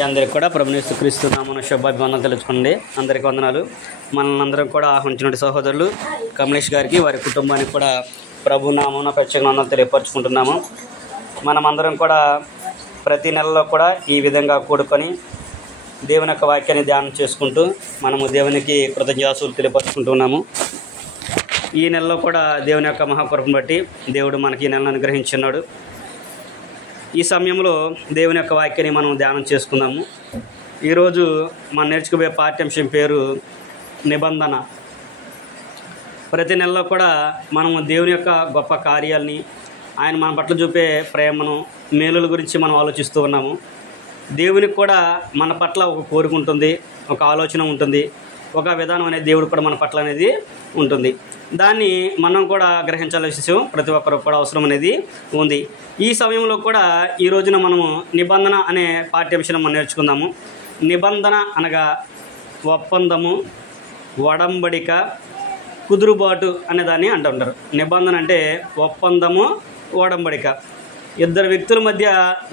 మీ అందరికి కూడా ప్రభువు యేసుక్రీస్తు నామమున శుభాభివందనాలు తెలుసుకోండి. అందరికీ వందనాలు. మనల్ని అందరం కూడా ఆహ్వానించిన సహోదరులు కమలేష్ గారికి, వారి కుటుంబానికి కూడా ప్రభు నామమున ప్రత్యేక వందనాలు తెలియపరుచుకుంటున్నాము. మనమందరం కూడా ప్రతి నెలలో కూడా ఈ విధంగా కూడుకొని దేవుని యొక్క వాక్యాన్ని ధ్యానం చేసుకుంటూ మనము దేవునికి కృతజ్ఞతాస్తుతులు తెలియపరుచుకుంటున్నాము. ఈ నెలలో కూడా దేవుని యొక్క మహాకృపను బట్టి దేవుడు మనకి ఈ నెలను అనుగ్రహించున్నాడు. ఈ సమయంలో దేవుని యొక్క వాక్యాన్ని మనం ధ్యానం చేసుకుందాము. ఈరోజు మనం నేర్చుకునే పాఠ్యాంశం పేరు నిబంధన. ప్రతి నెలలో కూడా మనము దేవుని యొక్క గొప్ప కార్యాలని, ఆయన మన పట్ల చూపే ప్రేమను, మేలుల గురించి మనం ఆలోచిస్తూ ఉన్నాము. దేవునికి కూడా మన పట్ల ఒక కోరిక ఉంటుంది, ఒక ఆలోచన ఉంటుంది, ఒక విధానం అనేది దేవుడు కూడా మన పట్ల అనేది ఉంటుంది. దాన్ని మనం కూడా గ్రహించాల్సిన విషయం ప్రతి ఒక్కరు కూడా అవసరం అనేది ఉంది. ఈ సమయంలో కూడా ఈ రోజున మనము నిబంధన అనే పాఠ్యాంశం మనం నేర్చుకుందాము. నిబంధన అనగా ఒప్పందము, ఒడంబడిక, కుదురుబాటు అనే దాన్ని అంటుంటారు. నిబంధన అంటే ఒప్పందము, ఒడంబడిక. ఇద్దరు వ్యక్తుల మధ్య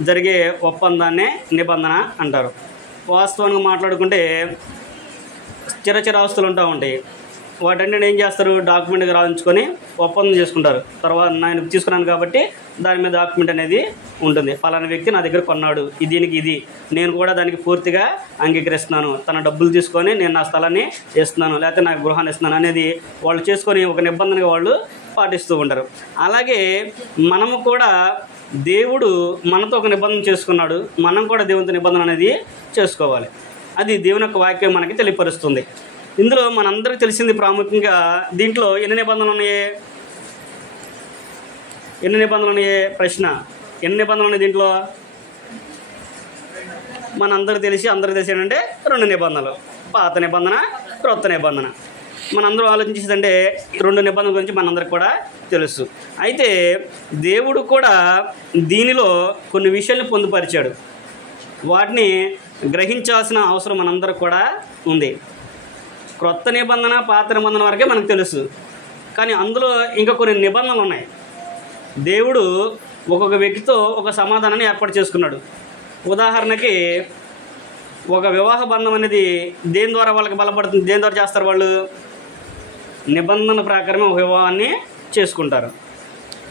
జరిగే ఒప్పందాన్నే నిబంధన అంటారు. వాస్తవానికి మాట్లాడుకుంటే చిరచిరాస్తులు ఉంటూ ఉంటాయి. వాటన్నిటి ఏం చేస్తారు, డాక్యుమెంట్గా రాయించుకొని ఒప్పందం చేసుకుంటారు. తర్వాత నేను తీసుకున్నాను కాబట్టి దాని మీద డాక్యుమెంట్ అనేది ఉంటుంది. పలానా వ్యక్తి నా దగ్గర కొన్నాడు, దీనికి ఇది నేను కూడా దానికి పూర్తిగా అంగీకరిస్తున్నాను, తన డబ్బులు తీసుకొని నేను నా స్థలాన్ని ఇస్తున్నాను, లేకపోతే నా గృహాన్ని ఇస్తున్నాను అనేది వాళ్ళు చేసుకొని ఒక నిబంధనగా వాళ్ళు పాటిస్తూ ఉంటారు. అలాగే మనము కూడా దేవుడు మనతో ఒక నిబంధన చేసుకున్నాడు, మనం కూడా దేవునితో నిబంధన అనేది చేసుకోవాలి. అది దేవుని యొక్క వాక్యం మనకి తెలియపరుస్తుంది. ఇందులో మనందరికీ తెలిసింది ప్రాముఖ్యంగా దీంట్లో ఎన్ని నిబంధనలు ఉన్నాయే ప్రశ్న. ఎన్ని నిబంధనలు ఉన్నాయి దీంట్లో? అందరికీ తెలిసి ఏంటంటే 2 నిబంధనలు, పాత నిబంధన, క్రొత్త నిబంధన. మనందరం ఆలోచించేదంటే 2 నిబంధనల గురించి మనందరికి కూడా తెలుసు. అయితే దేవుడు కూడా దీనిలో కొన్ని విషయాలను పొందుపరిచాడు. వాటిని గ్రహించాల్సిన అవసరం మనందరికి కూడా ఉంది. క్రొత్త నిబంధన, పాత నిబంధన వరకే మనకు తెలుసు, కానీ అందులో ఇంకా కొన్ని నిబంధనలు ఉన్నాయి. దేవుడు ఒక్కొక్క వ్యక్తితో ఒక సమాధానాన్ని ఏర్పాటు చేసుకున్నాడు. ఉదాహరణకి ఒక వివాహ బంధం అనేది దేని ద్వారా వాళ్ళకి బలపడుతుంది? దేని ద్వారా చేస్తారు? వాళ్ళు నిబంధన ప్రకారమే ఒక వివాహాన్ని చేసుకుంటారు.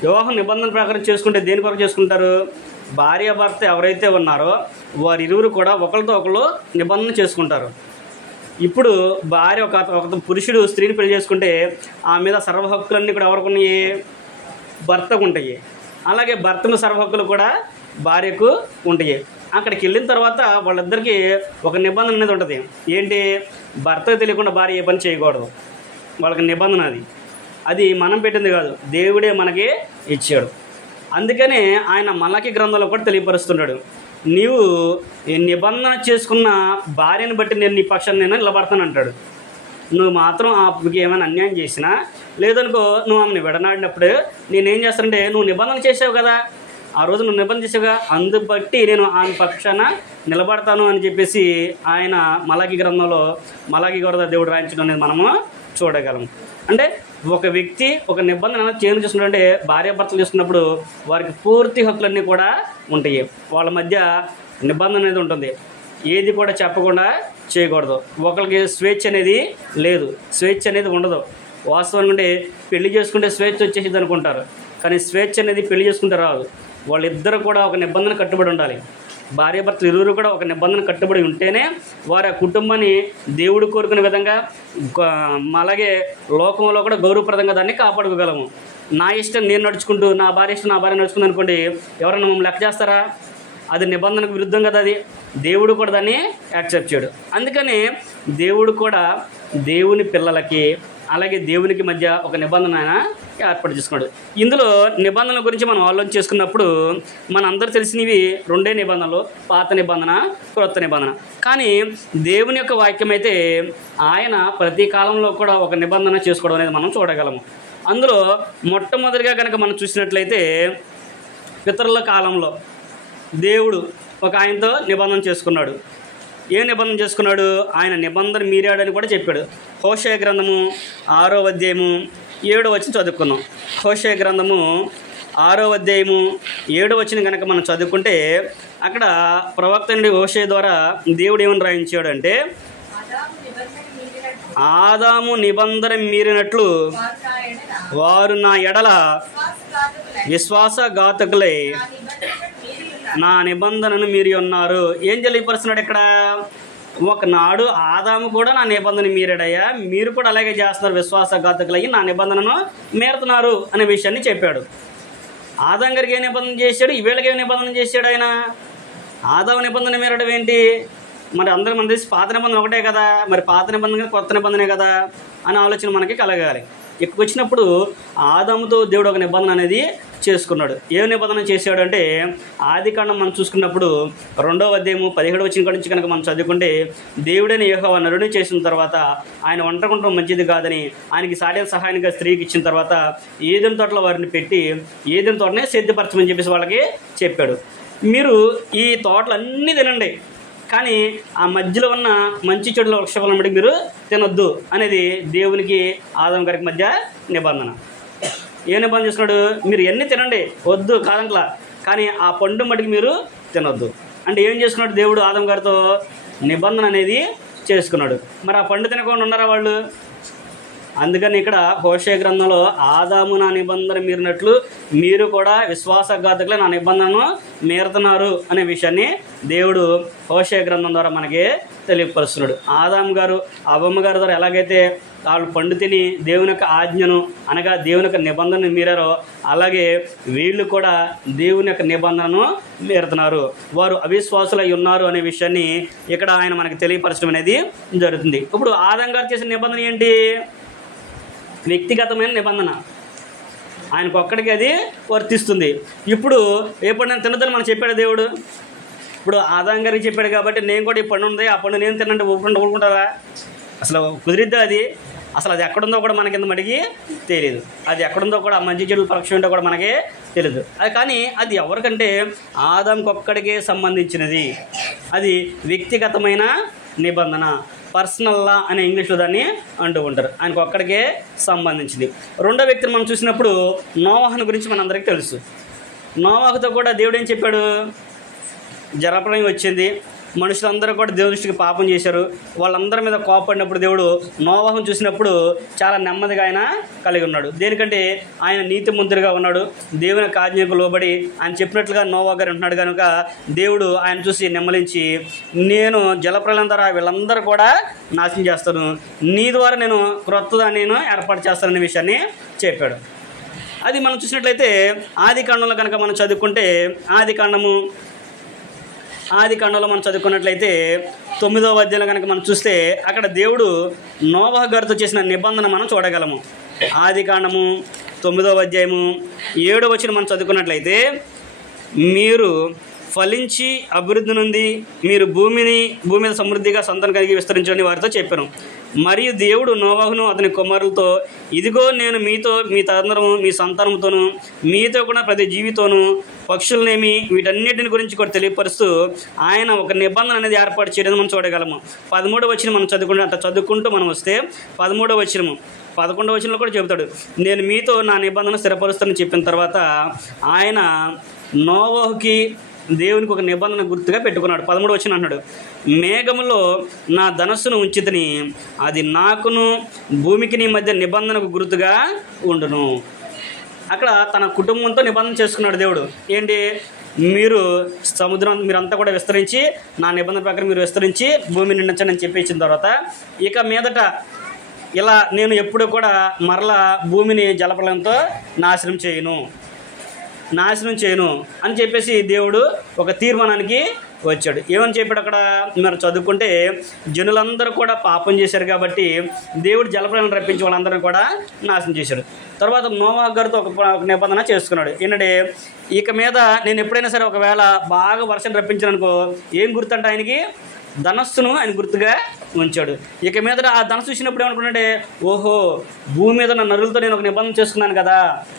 వివాహం నిబంధన ప్రకారం చేసుకుంటే దేని కొరకు చేసుకుంటారు? భార్యాభర్త ఎవరైతే ఉన్నారో వారిరువురు కూడా ఒకరితో ఒకరు నిబంధన చేసుకుంటారు. ఇప్పుడు భార్య ఒక పురుషుడు స్త్రీని పెళ్లి చేసుకుంటే ఆమె మీద సర్వ హక్కులన్నీ కూడా ఎవరికి ఉన్నాయి? భర్తకు ఉంటాయి. అలాగే భర్త మీద సర్వ హక్కులు కూడా భార్యకు ఉంటాయి. అక్కడికి వెళ్ళిన తర్వాత వాళ్ళిద్దరికీ ఒక నిబంధన అనేది ఉంటుంది. ఏంటి? భర్తకు తెలియకుండా భార్య ఏ పని చేయకూడదు. వాళ్ళకి నిబంధన అది మనం పెట్టింది కాదు, దేవుడే మనకి ఇచ్చాడు. అందుకనే ఆయన మలాకి గ్రంథంలో కూడా తెలియపరుస్తున్నాడు, నీవు నిబంధన చేసుకున్న భార్యను బట్టి నేను నీ పక్షాన్ని నేను నిలబడతాను అంటాడు. నువ్వు మాత్రం ఆమెకి ఏమైనా అన్యాయం చేసినా, లేదనుకో నువ్వు ఆమెను విడనాడినప్పుడు నేనేం చేస్తానంటే, నువ్వు నిబంధన చేసావు కదా, ఆ రోజు నువ్వు నిబంధన చేసావుగా, అందుబట్టి నేను ఆమె పక్షాన నిలబడతాను అని చెప్పేసి ఆయన మలాకి గ్రంథంలో మలాకి కూడా దేవుడు రాయించడం అనేది మనము చూడగలం. అంటే ఒక వ్యక్తి ఒక నిబంధన చేంజ్ చేసుకుంటే భార్యాభర్తలు చేసుకున్నప్పుడు వారికి పూర్తి హక్కులన్నీ కూడా ఉంటాయి. వాళ్ళ మధ్య నిబంధన అనేది ఉంటుంది. ఏది కూడా చెప్పకుండా చేయకూడదు. ఒకరికి స్వేచ్ఛ అనేది లేదు, స్వేచ్ఛ అనేది ఉండదు. వాస్తవానికి అంటే పెళ్లి చేసుకుంటే స్వేచ్ఛ వచ్చేసింది అనుకుంటారు, కానీ స్వేచ్ఛ అనేది పెళ్లి చేసుకుంటే రాదు. వాళ్ళిద్దరు కూడా ఒక నిబంధన కట్టుబడి ఉండాలి. భార్యాభర్తలు ఇరువురు కూడా ఒక నిబంధన కట్టుబడి ఉంటేనే వారి కుటుంబాన్ని దేవుడు కోరుకునే విధంగా, అలాగే లోకంలో కూడా గౌరవప్రదంగా దాన్ని కాపాడుకోగలము. నా ఇష్టం నేను నడుచుకుంటూ, నా భార్య ఇష్టం నా భార్య నడుచుకుంది అనుకోండి, ఎవరైనా మమ్మల్ని లెక్క చేస్తారా? అది నిబంధనకు విరుద్ధం కదా. అది దేవుడు కూడా దాన్ని యాక్సెప్ట్ చేయడు. అందుకని దేవుడు కూడా దేవుని పిల్లలకి అలాగే దేవునికి మధ్య ఒక నిబంధన ఆయన ఏర్పాటు చేసుకున్నాడు. ఇందులో నిబంధనల గురించి మనం ఆలోచన చేసుకున్నప్పుడు మనందరూ తెలిసినవి 2 నిబంధనలు, పాత నిబంధన, క్రొత్త నిబంధన. కానీ దేవుని యొక్క వాక్యం అయితే ఆయన ప్రతి కాలంలో కూడా ఒక నిబంధన చేసుకోవడం అనేది మనం చూడగలము. అందులో మొట్టమొదటిగా కనుక మనం చూసినట్లయితే పితరుల కాలంలో దేవుడు ఒక ఆయనతో నిబంధన చేసుకున్నాడు. ఏ నిబంధన చేసుకున్నాడు? ఆయన నిబంధన మీరాడని కూడా చెప్పాడు. హోషేయ గ్రంథము 6వ అధ్యాయము 7వ వచనం చదువుకున్నాం. హోషేయ గ్రంథము 6వ అధ్యాయము 7వ వచనం కనుక మనం చదువుకుంటే అక్కడ ప్రవక్త నుండి హోషే ద్వారా దేవుడు ఏమని రాయించాడు అంటే, ఆదాము నిబంధన మీరినట్లు వారు నా ఎడల విశ్వాసఘాతకులై నా నిబంధనను మీరి ఉన్నారు. ఏం తెలియపరుస్తున్నాడు ఇక్కడ? ఒకనాడు ఆదాము కూడా నా నిబంధన మీరాడయ్యా, మీరు కూడా అలాగే చేస్తున్నారు, విశ్వాసఘాతకులయ్యి నా నిబంధనను మీరుతున్నారు అనే విషయాన్ని చెప్పాడు. ఆదాం గారికి ఏ నిబంధన చేశాడు, వీళ్ళకి ఏ నిబంధన చేశాడు ఆయన? ఆదాము నిబంధన మీరడం ఏంటి? మరి అందరూ మన తెలిసి పాత నిబంధన ఒకటే కదా, మరి పాత నిబంధన కొత్త నిబంధనే కదా అనే ఆలోచన మనకి కలగాలి. ఇక్కడికి వచ్చినప్పుడు ఆదాముతో దేవుడు ఒక నిబంధన అనేది చేసుకున్నాడు. ఏ నిబంధన చేశాడు అంటే, ఆదికాండం మనం చూసుకున్నప్పుడు 2వ అధ్యాయము 17వ వచనం నుంచి కనుక మనం చదువుకుంటే, దేవుడైన యెహోవా నరుని చేసిన తర్వాత ఆయన వంటకుంటం మంచిది కాదని ఆయనకి సాటి సహాయంగా స్త్రీకి ఇచ్చిన తర్వాత ఏదెన్ తోటలో వారిని పెట్టి ఏదెన్ తోటనే సిద్ధపరచమని చెప్పేసి వాళ్ళకి చెప్పాడు. మీరు ఈ తోటలు అన్నీ తినండి, కానీ ఆ మధ్యలో ఉన్న మంచి చెడుల వృక్షఫలం బట్టి మీరు తినొద్దు అనేది దేవునికి ఆదాం గారికి మధ్య నిబంధన. ఏ నిబంధన చేస్తున్నాడు? మీరు ఎన్ని తినండి, వద్దు కాదంట్లా, కానీ ఆ పండు మటుకు మీరు తినొద్దు అంటే ఏం చేసుకున్నాడు? దేవుడు ఆదాం గారితో నిబంధన అనేది చేసుకున్నాడు. మరి ఆ పండు తినకుండా ఉన్నారా వాళ్ళు? అందుకని ఇక్కడ హోషే గ్రంథంలో ఆదాము నా నిబంధన మీరినట్లు మీరు కూడా విశ్వాసఘాతకులే నా నిబంధనను మీరుతున్నారు అనే విషయాన్ని దేవుడు హోషే గ్రంథం ద్వారా మనకి తెలియపరుస్తున్నాడు. ఆదాము గారు అవ్వమ్మ గారి ద్వారా ఎలాగైతే వాళ్ళు పండు తిని దేవుని యొక్క ఆజ్ఞను అనగా దేవుని యొక్క నిబంధనను మీరారో, అలాగే వీళ్ళు కూడా దేవుని యొక్క నిబంధనను మీరుతున్నారు, వారు అవిశ్వాసులై ఉన్నారు అనే విషయాన్ని ఇక్కడ ఆయన మనకి తెలియపరచడం అనేది జరుగుతుంది. ఇప్పుడు ఆదాం గారు చేసిన నిబంధన ఏంటి? వ్యక్తిగతమైన నిబంధన, ఆయనకు ఒక్కడికి అది వర్తిస్తుంది. ఇప్పుడు ఏ పండు నేను తినొద్దని మనం చెప్పాడు దేవుడు. ఇప్పుడు ఆదాం గారికి చెప్పాడు కాబట్టి నేను కూడా ఈ పండు ఉంది, ఆ పండు నేను తినంటే ఊరుకుంటారా? అసలు కుదిరిద్దా అది? అసలు అది ఎక్కడుందో కూడా మనకి కింద మడిగి తెలియదు. అది ఎక్కడుందో కూడా మంచి చెడుల పరీక్ష ఉంటే కూడా మనకి తెలియదు. అది కానీ అది ఎవరికంటే ఆదాంకి ఒక్కడికే సంబంధించినది. అది వ్యక్తిగతమైన నిబంధన, పర్సనల్ లా అనే ఇంగ్లీష్లో దాన్ని అంటూ ఉంటారు. ఆయనకు ఒక్కడికే సంబంధించింది. రెండో వ్యక్తిని మనం చూసినప్పుడు నోవాహుని గురించి మనందరికీ తెలుసు. నోవాహుతో కూడా దేవుడు ఏం చెప్పాడు? జలప్రళయం వచ్చింది, మనుషులందరూ కూడా దేవుని దృష్టికి పాపం చేశారు. వాళ్ళందరి మీద కోపడినప్పుడు దేవుడు నోవాహును చూసినప్పుడు చాలా నెమ్మదిగా ఆయన కలిగి ఉన్నాడు. దేనికంటే ఆయన నీతిమంతుడిగా ఉన్నాడు, దేవుని ఆజ్ఞకు లోబడి ఆయన చెప్పినట్లుగా నోవా గారు ఉంటున్నాడు కనుక దేవుడు ఆయన చూసి నెమ్మలించి, నేను జలప్రళయం ద్వారా వీళ్ళందరూ కూడా నాశనం చేస్తాను, నీ ద్వారా నేను క్రొత్తదాన్ని నేను ఏర్పాటు చేస్తాననే విషయాన్ని చెప్పాడు. అది మనం చూసినట్లయితే ఆదికాండంలో కనుక మనం చదువుకుంటే ఆదికాండంలో మనం చదువుకున్నట్లయితే 9వ అధ్యాయంలో కనుక మనం చూస్తే అక్కడ దేవుడు నోవాహు గారితో చేసిన నిబంధన మనం చూడగలము. ఆదికాండము 9వ అధ్యాయము 7వ వచనం మనం చదువుకున్నట్లయితే, మీరు ఫలించి అభివృద్ధి నుండి మీరు భూమి మీద సమృద్ధిగా సంతానం కలిగి విస్తరించని వారితో చెప్పాను. మరియు దేవుడు నోవాహును అతని కుమారులతో, ఇదిగో నేను మీతో మీ తరంతరము మీ సంతానంతోనూ మీతో కూడా ప్రతి జీవితోనూ పక్షులనేమి వీటన్నిటిని గురించి కూడా తెలియపరుస్తూ ఆయన ఒక నిబంధన అనేది ఏర్పాటు చేయడం మనం చూడగలము. 13వ వచనం మనం చదువుకుంటూ మనం వస్తే 13వ వచనము 11వ వచనంలో కూడా చెబుతాడు, నేను మీతో నా నిబంధన స్థిరపరుస్తానని చెప్పిన తర్వాత ఆయన నోవాహుకి దేవునికి ఒక నిబంధన గుర్తుగా పెట్టుకున్నాడు. 13వ వచనం అన్నాడు, మేఘములో నా ధనస్సును ఉంచితిని, అది నాకును భూమికి నీ మధ్య నిబంధనకు గుర్తుగా ఉండును. అక్కడ తన కుటుంబంతో నిబంధన చేసుకున్నాడు దేవుడు. ఏంటి? మీరు సముద్రం మీరంతా కూడా విస్తరించి నా నిబంధన ప్రకారం మీరు విస్తరించి భూమిని నిండించండి అని చెప్పి ఇచ్చిన తర్వాత, ఇక మీదట ఇలా నేను ఎప్పుడూ కూడా మరలా భూమిని జలప్రళయంతో నాశనం చేయను అని చెప్పేసి దేవుడు ఒక తీర్మానానికి వచ్చాడు. ఏమని చెప్పాడు అక్కడ? మీరు చదువుకుంటే జనులందరూ కూడా పాపం చేశారు కాబట్టి దేవుడు జలప్రళయం రప్పించి వాళ్ళందరూ కూడా నాశనం చేశాడు. తర్వాత నోవాహు గారితో ఒక నిబంధన చేసుకున్నాడు. ఏంటంటే ఇక మీద నేను ఎప్పుడైనా సరే ఒకవేళ బాగా వర్షం రప్పించాను అనుకో, ఏం గుర్తుంటే ఆయనకి ధనస్సును ఆయన గుర్తుగా ఉంచాడు. ఇక మీద ఆ ధనస్సు చూసినప్పుడు ఏమనుకున్నాడే, ఓహో భూమి మీద నా నరులతో నేను ఒక నిబంధన చేసుకున్నాను కదా,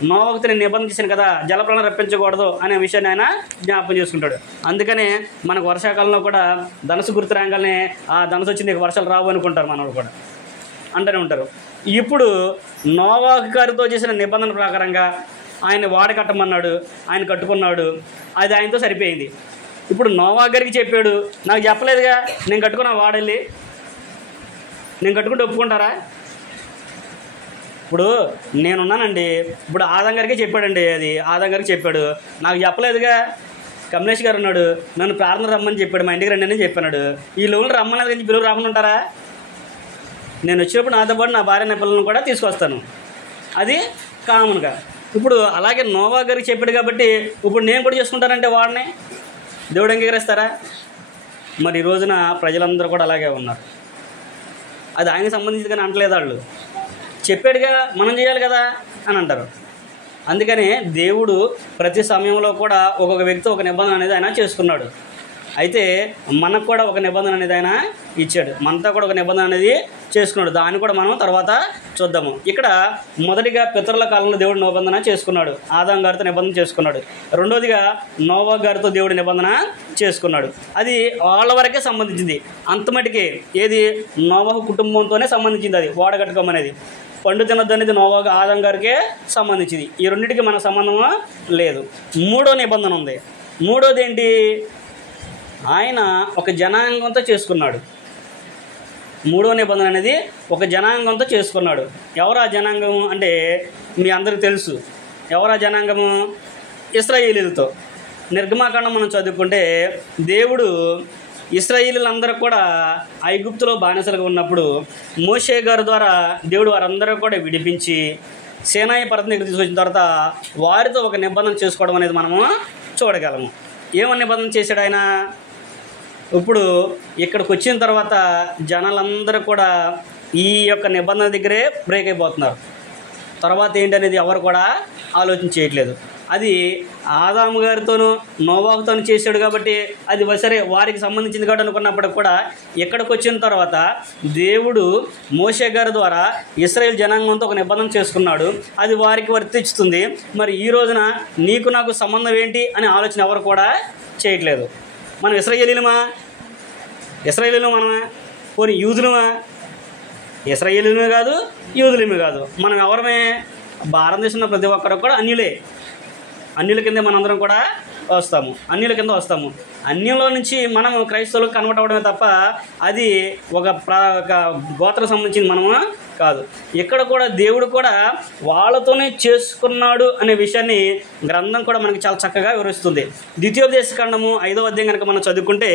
నోవాహుతో నేను నిబంధన చేశాను కదా, జలప్రళయం రప్పించకూడదు అనే విషయాన్ని ఆయన జ్ఞాపకం చేసుకుంటాడు. అందుకనే మనకు వర్షాకాలంలో కూడా ధనస్సు గుర్తు రాగానే ఆ ధనస్సు వచ్చింది ఇక వర్షాలు రావు అనుకుంటారు మనవాళ్ళు కూడా అంటూనే ఉంటారు. ఇప్పుడు నోవాహు గారితో చేసిన నిబంధన ప్రకారంగా ఆయన వాడ కట్టమన్నాడు, ఆయన కట్టుకున్నాడు, అది ఆయనతో సరిపోయింది. ఇప్పుడు నోవా గారికి చెప్పాడు, నాకు చెప్పలేదుగా, నేను కట్టుకున్నా వాడెళ్ళి, నేను కట్టుకుంటే ఒప్పుకుంటారా? ఇప్పుడు నేనున్నానండి, ఇప్పుడు ఆదం గారికి చెప్పాడండి, అది ఆదం గారికి చెప్పాడు, నాకు చెప్పలేదుగా. కమలేష్ గారు ఉన్నాడు, నన్ను ప్రార్థన రమ్మని చెప్పాడు, మా ఇంటికి రండి అని చెప్పాడు. ఈ లోన్లు రమ్మన్నది కానీ పిల్లలు రాకుండా ఉంటారా? నేను వచ్చినప్పుడు నాతో పాటు నా భార్య నా పిల్లలను కూడా తీసుకొస్తాను, అది కామన్గా. ఇప్పుడు అలాగే నోవా గారికి చెప్పాడు కాబట్టి ఇప్పుడు నేను కూడా చేసుకుంటానంటే వాడిని దేవుడు అంగీకరిస్తారా? మరి ఈ రోజున ప్రజలందరూ కూడా అలాగే ఉన్నారు. అది ఆయనకి సంబంధించి కానీ అంటలేదు, వాళ్ళు చెప్పాడుగా మనం చేయాలి కదా అని అంటారు. అందుకని దేవుడు ప్రతి సమయంలో కూడా ఒక్కొక్క వ్యక్తి ఒక నిబంధన అనేది ఆయన చేసుకున్నాడు. అయితే మనకు కూడా ఒక నిబంధన అనేది ఆయన ఇచ్చాడు, మనతో కూడా ఒక నిబంధన అనేది చేసుకున్నాడు. దాన్ని కూడా మనం తర్వాత చూద్దాము. ఇక్కడ మొదటిగా పితరుల కాలంలో దేవుడు నిబంధన చేసుకున్నాడు, ఆదాం గారితో నిబంధన చేసుకున్నాడు. రెండోదిగా నోవా గారితో దేవుడు నిబంధన చేసుకున్నాడు. అది వాళ్ళ వరకే సంబంధించింది, అంతమటికి ఏది నోవాహు కుటుంబంతోనే సంబంధించింది. అది ఓడ కట్టుకోమనేది, పండు తినొద్దు అనేది నోవాహు ఆదాం గారికే సంబంధించింది. ఈ రెండింటికి మన సంబంధం లేదు. మూడో నిబంధన ఉంది. మూడోది ఏంటి? ఆయన ఒక జనాంగంతో చేసుకున్నాడు. మూడో నిబంధన అనేది ఒక జనాంగంతో చేసుకున్నాడు. ఎవరు ఆ జనాంగము అంటే మీ అందరికీ తెలుసు. ఎవరు ఆ జనాంగము? ఇశ్రాయేలీలతో. నిర్గమాకాండం మనం చదువుకుంటే దేవుడు ఇశ్రాయేలీలందరూ కూడా ఐగుప్తులో బానిసలుగా ఉన్నప్పుడు మోషే గారి ద్వారా దేవుడు వారందరూ కూడా విడిపించి సీనాయి పర్వతం దగ్గర తీసుకొచ్చిన తర్వాత వారితో ఒక నిబంధన చేసుకోవడం అనేది మనము చూడగలము. ఏమని నిబంధన చేశాడు ఆయన? ఇప్పుడు ఇక్కడికి వచ్చిన తర్వాత జనాలందరూ కూడా ఈ యొక్క నిబంధన దగ్గరే బ్రేక్ అయిపోతున్నారు. తర్వాత ఏంటనేది ఎవరు కూడా ఆలోచన చేయట్లేదు. అది ఆదాము గారితోనూ నోవాహుతోనూ చేశాడు కాబట్టి అది సరే వారికి సంబంధించింది కాబట్టి అనుకున్నప్పుడు కూడా ఇక్కడికి వచ్చిన తర్వాత దేవుడు మోషే గారి ద్వారా ఇశ్రాయేల్ జనాంగంతో ఒక నిబంధన చేసుకున్నాడు, అది వారికి వర్తిస్తుంది. మరి ఈ రోజున నీకు నాకు సంబంధం ఏంటి అనే ఆలోచన ఎవరు కూడా చేయట్లేదు. మనం ఇశ్రాయేలీలమా? ఇశ్రాయేలీలు మనమే? పోనీ యూదులమా? ఇశ్రాయేలీలమే కాదు, యూదులమే కాదు. మనం ఎవరమే? భారతదేశంలో ప్రతి ఒక్కరు కూడా అన్యులే. అన్యుల కింద మనందరం కూడా వస్తాము, అన్యుల కింద వస్తాము. అన్యుల నుంచి మనం క్రైస్తవులకు కన్వర్ట్ అవ్వడమే తప్ప అది ఒక గోత్రకు సంబంధించింది మనము కాదు. ఇక్కడ కూడా దేవుడు కూడా వాళ్ళతోనే చేసుకున్నాడు అనే విషయాన్ని గ్రంథం కూడా మనకి చాలా చక్కగా వివరిస్తుంది. ద్వితీయోపదేశకాండము 5వ అధ్యాయం కనుక మనం చదువుకుంటే,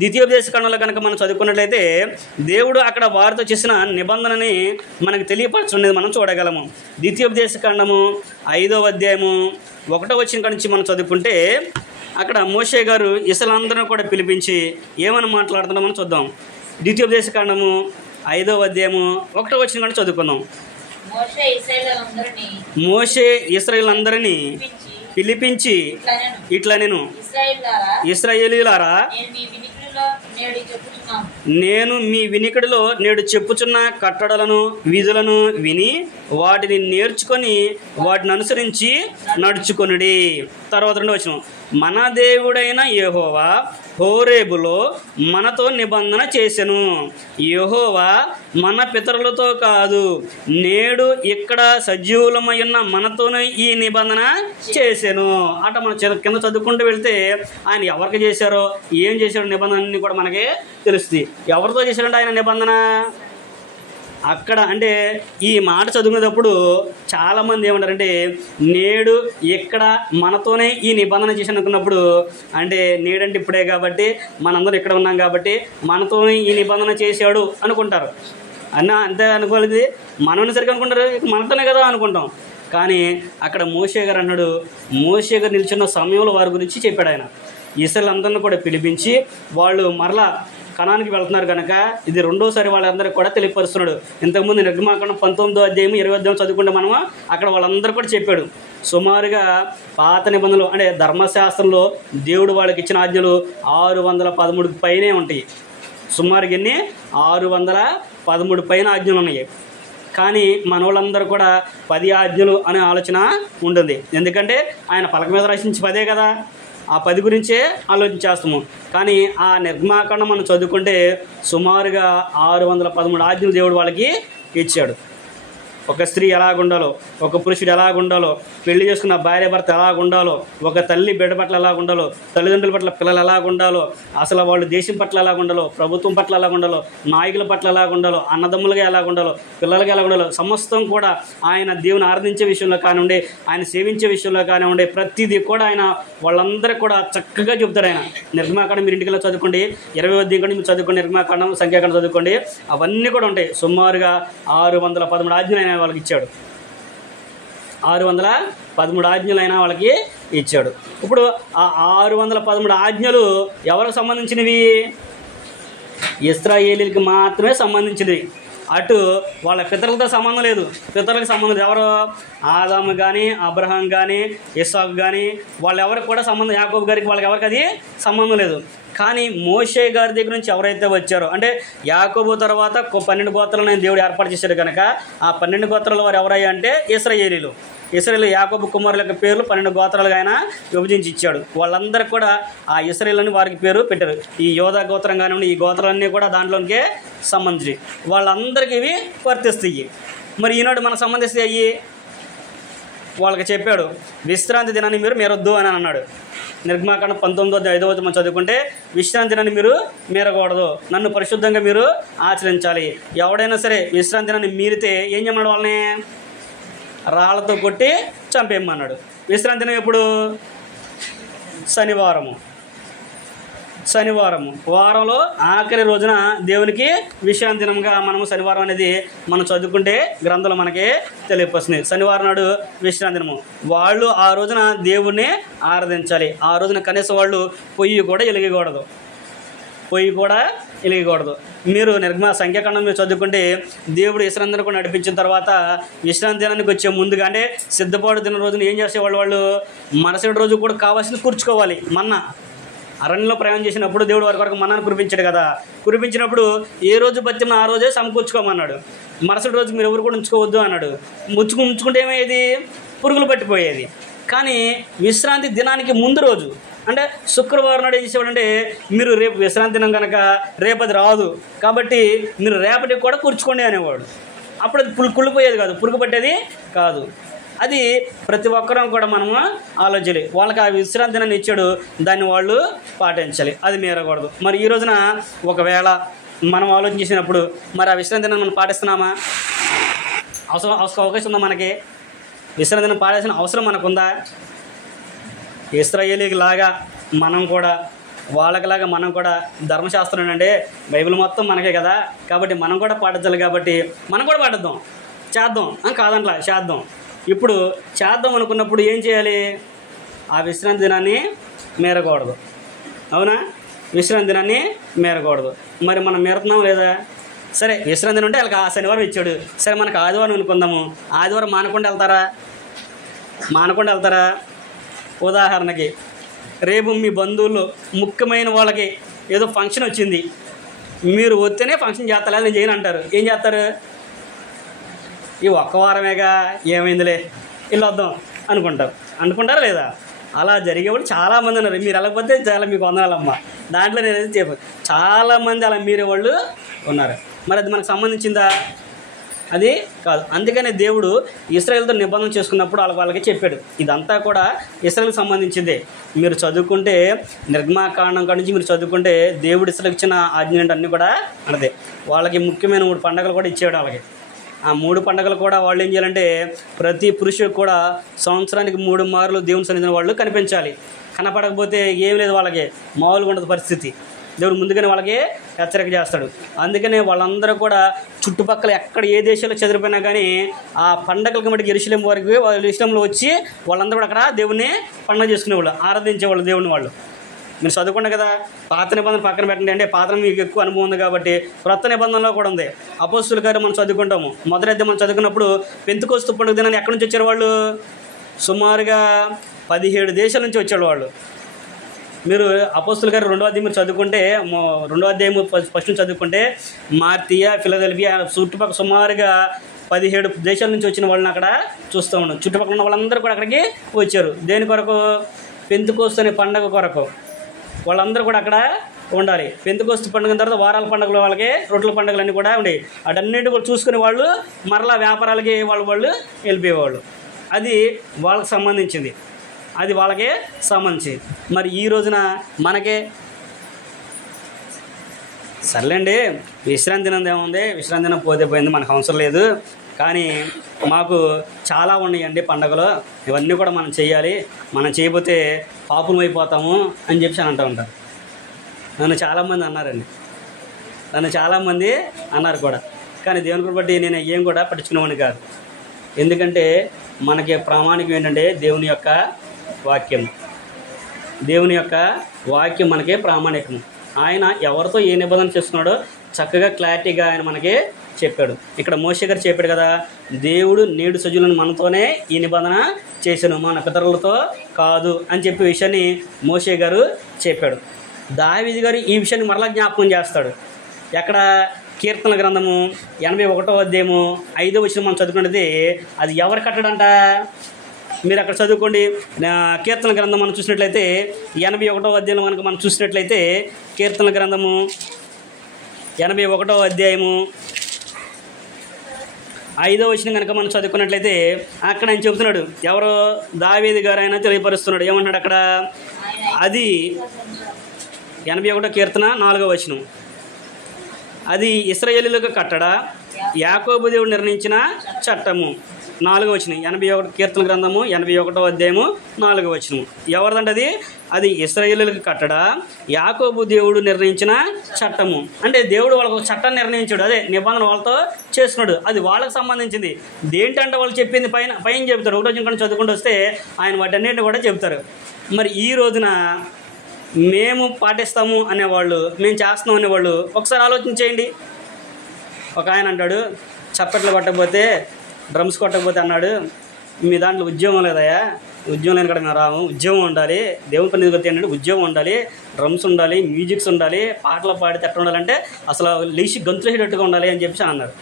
ద్వితీయోపదేశకాండంలో కనుక మనం చదువుకున్నట్లయితే దేవుడు అక్కడ వారితో చేసిన నిబంధనని మనకు తెలియపరచుకునేది మనం చూడగలము. ద్వితీయోపదేశకాండము 5వ అధ్యాయము 1వ వచనం నుంచి మనం చదువుకుంటే అక్కడ మోషే గారు ఇశ్రాయేలులందరినీ కూడా పిలిపించి ఏమని మాట్లాడుతున్నామో మనం చూద్దాం. ద్వితీయోపదేశకాండము 5వ అధ్యాయము 1వ వచనం నుంచి చదువుకుందాం. మోషే ఇశ్రాయేలులందరినీ పిలిపించి ఇట్లా నేను ఇశ్రాయేలీయులారా, నేను మీ వినికిడిలో నేడు చెప్పుచున్న కట్టడలను విధులను విని వాటిని నేర్చుకొని వాటిని అనుసరించి నడుచుకొనుడి. తర్వాత 2వ వచనం, మన దేవుడైన యెహోవా హోరేబులో మనతో నిబంధన చేసెను. యెహోవా మన పితరులతో కాదు, నేడు ఇక్కడ సజీవులమై ఉన్న మనతోనే ఈ నిబంధన చేసెను. అట మనం కింద చదువుకుంటూ వెళ్తే ఆయన ఎవరికి చేశారో ఏం చేశారో నిబంధన అన్నీ కూడా మనకి తెలుస్తుంది. ఎవరితో చేశారంటే ఆయన నిబంధన అక్కడ అంటే ఈ మాట చదువుకునేటప్పుడు చాలామంది ఏమంటారంటే నేడు ఇక్కడ మనతోనే ఈ నిబంధన చేసి అనుకున్నప్పుడు అంటే నేడంటే ఇప్పుడే కాబట్టి మనందరం ఇక్కడ ఉన్నాం కాబట్టి మనతోనే ఈ నిబంధన చేశాడు అనుకుంటారు. అంతే అనుకోలేదు, మనం సరిగ్గా అనుకుంటారు, మనతోనే కదా అనుకుంటాం. కానీ అక్కడ మోషే గారు అన్నాడు, మోషే గారు నిల్చున్న సమయంలో వారి గురించి చెప్పాడు. ఆయన ఇశ్రాయేలులందరిని కూడా పిలిపించి వాళ్ళు మరలా కనానికి వెళ్తున్నారు కనుక ఇది రెండోసారి వాళ్ళందరికీ కూడా తెలియపరుస్తున్నాడు. ఇంతకుముందు నిర్గమాకాండం 19వ అధ్యాయం 20వ అధ్యాయం చదువుకుంటే మనము అక్కడ వాళ్ళందరూ కూడా చెప్పాడు. సుమారుగా పాత నిబంధనలు అంటే ధర్మశాస్త్రంలో దేవుడు వాళ్ళకి ఇచ్చిన ఆజ్ఞలు 613 పైనే ఉంటాయి. సుమారుగా 613 పైన ఆజ్ఞలు ఉన్నాయి. కానీ మన వాళ్ళందరూ కూడా 10 ఆజ్ఞలు అనే ఆలోచన ఉంటుంది. ఎందుకంటే ఆయన పలక మీద రచించి 10 కదా, ఆ 10 గురించే ఆలోచించేస్తాము. కానీ ఆ నిర్గమాకాండం మనం చదువుకుంటే సుమారుగా 613 ఆజ్ఞలు దేవుడు వాళ్ళకి ఇచ్చాడు. ఒక స్త్రీ ఎలాగుండాలో, ఒక పురుషుడు ఎలాగుండాలో, పెళ్లి చేసుకున్న భార్య భర్త ఎలాగుండాలో, ఒక తల్లి బిడ్డ పట్ల ఎలాగుండాలో, తల్లిదండ్రుల పట్ల పిల్లలు ఎలాగుండాలో, అసలు వాళ్ళు దేశం పట్ల ఎలాగుండాలో, ప్రభుత్వం పట్ల ఎలాగుండాలో, నాయకుల పట్ల ఎలాగుండాలో, అన్నదమ్ములుగా ఎలాగుండాలో, పిల్లలుగా ఎలాగుండాలో, సమస్తం కూడా ఆయన దేవుని ఆరాధించే విషయంలో కానివ్వండి, ఆయన సేవించే విషయంలో కానివ్వండి, ప్రతిదీ కూడా ఆయన వాళ్ళందరూ కూడా చక్కగా చెబుతాడు. ఆయన నిర్గమాకాండం మీరు ఇంటికి చదువుకోండి, 20వ అధ్యాయం మీరు చదువుకోండి, నిర్గమాకాండం సంఖ్యాకాండం చదువుకోండి, అవన్నీ కూడా ఉంటాయి. సుమారుగా 613 ఆజ్ఞలు ఆయన వాళ్ళకి ఇచ్చాడు. 613 ఆజ్ఞలు అయినా వాళ్ళకి ఇచ్చాడు. ఇప్పుడు ఆ 613 ఆజ్ఞలు ఎవరికి సంబంధించినవి? ఇశ్రాయేలీలకు మాత్రమే సంబంధించినవి. అటు వాళ్ళ పితరులతో సంబంధం లేదు. పితరులకు సంబంధం ఎవరు? ఆదాము కానీ, అబ్రహాం కానీ, ఇస్సాకు కానీ, వాళ్ళు ఎవరికి కూడా సంబంధం, యాకోబు గారికి వాళ్ళకి ఎవరికి అది సంబంధం లేదు. కానీ మోషే గారి దగ్గర నుంచి ఎవరైతే వచ్చారో, అంటే యాకోబు తర్వాత 12 గోత్రాలను ఆయన దేవుడు ఏర్పాటు చేశాడు కనుక ఆ 12 గోత్రాల వారు ఎవరయ్యా అంటే ఇశ్రాయేలీలు. ఇశ్రాయేలు యాకోబు కుమారుల యొక్క పేర్లు 12 గోత్రాలుగా ఆయన విభజించి ఇచ్చాడు. వాళ్ళందరూ కూడా ఆ ఇశ్రాయేలు వారికి పేరు పెట్టారు. ఈ యోధా గోత్రం కానివ్వండి, ఈ గోత్రాలన్నీ కూడా దాంట్లోనికే సంబంధించి వాళ్ళందరికీ ఇవి వర్తిస్తాయి. మరి ఈనాడు మనకు సంబంధిస్తాయి అయ్యి వాళ్ళకి చెప్పాడు, విశ్రాంతి దినాన్ని మీరు మీరొద్దు అని అన్నాడు. నిర్గమాకాండం 19:5 మనం చదువుకుంటే, విశ్రాంతి దినాన్ని మీరు మీరకూడదు, నన్ను పరిశుద్ధంగా మీరు ఆచరించాలి. ఎవడైనా సరే విశ్రాంతి దినాన్ని మీరితే ఏం చేయమన్నాడు? వాళ్ళని రాళ్లతో కొట్టి చంపేయమన్నాడు. విశ్రాంతి దినం ఎప్పుడు? శనివారము. వారంలో ఆఖరి రోజున దేవునికి విశ్రాంతి దినంగా మనము శనివారం అనేది మనం చదువుకుంటే గ్రంథంలో మనకి తెలియపరుస్తుంది. శనివారం నాడు విశ్రాంతి దినము. వాళ్ళు ఆ రోజున దేవుణ్ణి ఆరాధించాలి. ఆ రోజున కనీసం వాళ్ళు పొయ్యి కూడా వెలిగకూడదు. మీరు సంఖ్యాకాండం మీరు చదువుకుంటే దేవుడు ఇశ్రాంతిని కూడా నడిపించిన తర్వాత విశ్రాంతి దినానికి వచ్చే ముందుగా, అంటే సిద్ధపాటు దిన రోజున ఏం చేసేవాళ్ళు? వాళ్ళు మరుసటి రోజు కూడా కావాల్సింది కూర్చుకోవాలి. మన్నా అరణ్యంలో ప్రయాణం చేసినప్పుడు దేవుడు వారి వరకు మన్నాను కురిపించాడు కదా. కురిపించినప్పుడు ఏ రోజు బతికినా ఆ రోజే సమకూర్చుకోమన్నాడు. మరుసటి రోజు మీరు ఎవరు కూడా ఉంచుకోవద్దు అన్నాడు. ఉంచుకుంటే ఏమయ్యేది? పురుగులు పట్టిపోయేది. కానీ విశ్రాంతి దినానికి ముందు రోజు, అంటే శుక్రవారం నాడు ఏం చేసేవాడంటే, మీరు రేపు విశ్రాంతి దినం కనుక రేపది రాదు కాబట్టి మీరు రేపటికి కూడా కూర్చుకోండి అనేవాడు. అప్పుడు అది కుళ్ళిపోయేది కాదు, పురుగు పట్టేది కాదు. అది ప్రతి ఒక్కరం కూడా మనము ఆలోచించాలి. వాళ్ళకి ఆ విశ్రాంతి దినాన్ని ఇచ్చాడు, దాన్ని వాళ్ళు పాటించాలి, అది మీరకూడదు. మరి ఈ రోజున ఒకవేళ మనం ఆలోచన చేసినప్పుడు మరి ఆ విశ్రాంతి దినాన్ని మనం పాటిస్తున్నామా? అవకాశం ఉందా మనకి? విశ్రాంతి దినం పాటించిన అవసరం మనకుందా? ఇశ్రాయేలీకి లాగా మనం కూడా, వాళ్ళకిలాగా మనం కూడా ధర్మశాస్త్రం అంటే బైబిల్ మొత్తం మనకే కదా, కాబట్టి మనం కూడా పాటించాలి. కాబట్టి మనం కూడా పాటిద్దాం, చేద్దాం. కాదంట్లా, చేద్దాం. ఇప్పుడు చేద్దాం అనుకున్నప్పుడు ఏం చేయాలి? ఆ విశ్రాంతి దినాన్ని మీరకూడదు. అవునా? విశ్రాంతి దినాన్ని మీరకూడదు. మరి మనం మీరుతున్నాం లేదా? సరే, విశ్రాంతి దినం అంటే వాళ్ళకి ఆ శనివారం ఇచ్చాడు, సరే మనకు ఆదివారం అనుకుందాము. ఆదివారం మానకుండా వెళ్తారా? ఉదాహరణకి రేపు మీ బంధువుల్లో ముఖ్యమైన వాళ్ళకి ఏదో ఫంక్షన్ వచ్చింది, మీరు వస్తేనే ఫంక్షన్ చేస్తా, లేదా నేను చేయను అంటారు. ఏం చేస్తారు? ఈ ఒక్క వారమేగా, ఏమైందిలే వెళ్ళొద్దాం అనుకుంటారా లేదా? అలా జరిగేవాళ్ళు చాలామంది ఉన్నారు. మీరు వెళ్ళకపోతే చాలా మీకు వందనాలమ్మ. దాంట్లో నేనైతే చెప్పాను, చాలామంది అలా మీరే వాళ్ళు ఉన్నారు. మరి అది మనకు సంబంధించిందా? అది కాదు. అందుకనే దేవుడు ఇశ్రాయేలుతో నిబంధన చేసుకున్నప్పుడు వాళ్ళకి చెప్పాడు, ఇదంతా కూడా ఇశ్రాయేలుకు సంబంధించిందే. మీరు చదువుకుంటే నిర్గమాకాండం కాడి నుంచి మీరు చదువుకుంటే దేవుడు ఇశ్రాయేలుకి ఇచ్చిన ఆజ్ఞ అన్నీ కూడా అన్నదే. వాళ్ళకి ముఖ్యమైన 3 పండుగలు కూడా ఇచ్చాడు. వాళ్ళకి ఆ 3 పండుగలు కూడా వాళ్ళు ఏం చేయాలంటే, ప్రతి పురుషుడు కూడా సంవత్సరానికి 3 మార్లు దేవుని సన్నిధిని వాళ్ళు కనిపించాలి. కనపడకపోతే ఏం లేదు, వాళ్ళకి మామూలుగా ఉండదు పరిస్థితి. దేవుడు ముందుగానే వాళ్ళకి హెచ్చరిక చేస్తాడు. అందుకనే వాళ్ళందరూ కూడా చుట్టుపక్కల ఎక్కడ ఏ దేశాల్లో చెదిరిపోయినా కానీ ఆ పండగలకు మటుకు యెరూషలేము వరకు యెరూషలేములో వచ్చి వాళ్ళందరూ కూడా అక్కడ దేవుణ్ణి పండుగ చేసుకునేవాళ్ళు, ఆరాధించేవాళ్ళు దేవుని. వాళ్ళు మీరు చదువుకుంటే కదా, పాత నిబంధన పక్కన పెట్టండి, అంటే పాత మీకు ఎక్కువ అనుభవం ఉంది కాబట్టి క్రొత్త నిబంధనలో కూడా ఉంది. అపోస్తుల కార్యం మనం చదువుకుంటాము. మొదటి అధ్యాయం మనం చదువుకున్నప్పుడు పెంతెకోస్తు పండుగ దినాన్ని ఎక్కడి నుంచి వచ్చారు వాళ్ళు? సుమారుగా 17 దేశాల నుంచి వచ్చాడు వాళ్ళు. మీరు అపోస్తుల కార్యం 2వ అధ్యాయం మీరు చదువుకుంటే, 2వ అధ్యాయం ఫస్ట్ నుంచి చదువుకుంటే మార్తియా, ఫిలదెల్ఫియా చుట్టుపక్కల సుమారుగా 17 దేశాల నుంచి వచ్చిన వాళ్ళని అక్కడ చూస్తూ ఉన్నాం. చుట్టుపక్కల ఉన్న వాళ్ళందరూ కూడా అక్కడికి వచ్చారు. దేని కొరకు? పెంతెకోస్తు అనే పండగ కొరకు వాళ్ళందరూ కూడా అక్కడ ఉండాలి. పెంతెకొస్తు పండుగ తర్వాత వారాల పండుగలు వాళ్ళకి రొట్టెల పండుగలన్నీ కూడా ఉండేవి. వాటన్నిటి కూడా చూసుకునే వాళ్ళు మరలా వ్యాపారాలకి వాళ్ళు వెళ్ళిపోయేవాళ్ళు. అది వాళ్ళకి సంబంధించింది, అది వాళ్ళకే సంబంధించి. మరి ఈ రోజున మనకే సర్లేండి విశ్రాంతి దినం ఏముంది, విశ్రాంతి దినం పోతే పోయింది, మనకు అవసరం లేదు, కానీ మాకు చాలా ఉన్నాయండి పండుగలు, ఇవన్నీ కూడా మనం చేయాలి, మనం చేయకపోతే పాపం అయిపోతాము అని చెప్పి అంటూ ఉంటారు. నన్ను చాలామంది అన్నారు కూడా. కానీ దేవుని బట్టి నేను ఏం కూడా పట్టించుకునేవాడిని కాదు. ఎందుకంటే మనకి ప్రామాణికం ఏంటంటే దేవుని యొక్క వాక్యం మనకి ప్రామాణికం. ఆయన ఎవరితో ఏ నిబంధన చేస్తున్నాడో చక్కగా క్లారిటీగా ఆయన మనకి చెప్పాడు. ఇక్కడ మోషే గారు చెప్పాడు కదా, దేవుడు నేడు సజీవులను మనతోనే ఈ నిబంధన చేశాను, మన పితరులతో కాదు అని చెప్పే విషయాన్ని మోషే గారు చెప్పాడు. దావీదు గారు ఈ విషయాన్ని మరలా జ్ఞాపకం చేస్తాడు. ఎక్కడ? కీర్తనల గ్రంథము 81వ అధ్యాయము 5వ వచనం మనం చదువుకున్నది. అది ఎవరు కట్టడంట? మీరు అక్కడ చదువుకోండి. కీర్తనల గ్రంథం మనం చూసినట్లయితే 81వ అధ్యాయంలో మనం చూసినట్లయితే కీర్తనల గ్రంథము 81వ అధ్యాయము 5వ వచనం కనుక మనం చదువుకున్నట్లయితే అక్కడ ఆయన చెబుతున్నాడు. ఎవరో దావీదు గారు ఆయన తెలియపరుస్తున్నాడు. ఏమంటున్నాడు అక్కడ? అది 81వ కీర్తన 4వ వచనం. అది ఇశ్రాయేలీయులకు కట్టడ, యాకోబు దేవుడు నిర్ణయించిన చట్టము. 4వ వచనం 81 కీర్తన గ్రంథము 81వ అధ్యాయము 4వ వచనం. ఎవరిదంటే అది ఇశ్రాయేలీయులకు కట్టడ, యాకోబు దేవుడు నిర్ణయించిన చట్టము. అంటే దేవుడు వాళ్ళకు ఒక చట్టాన్ని నిర్ణయించాడు, అదే నిబంధన వాళ్ళతో చేసుకున్నాడు, అది వాళ్ళకి సంబంధించింది. దేంటంటే వాళ్ళు చెప్పింది పైన చెబుతారు. ఒకరోజు ఇంకా చదువుకుంటూ వస్తే ఆయన వాటన్నిటిని కూడా చెబుతారు. మరి ఈ రోజున మేము పాటిస్తాము అనేవాళ్ళు, మేము చేస్తున్నాం అనేవాళ్ళు ఒకసారి ఆలోచించేయండి. ఒక ఆయన అంటాడు, చప్పట్లు కొట్టకపోతే, డ్రమ్స్ కొట్టకపోతే అన్నాడు, మీ దాంట్లో ఉద్యోగం లేదయా, ఉద్యోగం లేని కూడా మేము రాము, ఉద్యోగం ఉండాలి, దేవుని పని కొత్త ఏంటంటే ఉద్యోగం ఉండాలి, డ్రమ్స్ ఉండాలి, మ్యూజిక్స్ ఉండాలి, పాటలు పాడితే ఎట్లా ఉండాలంటే అసలు లేచి గంతులేసేటట్టుగా ఉండాలి అని చెప్పి అన్నారు.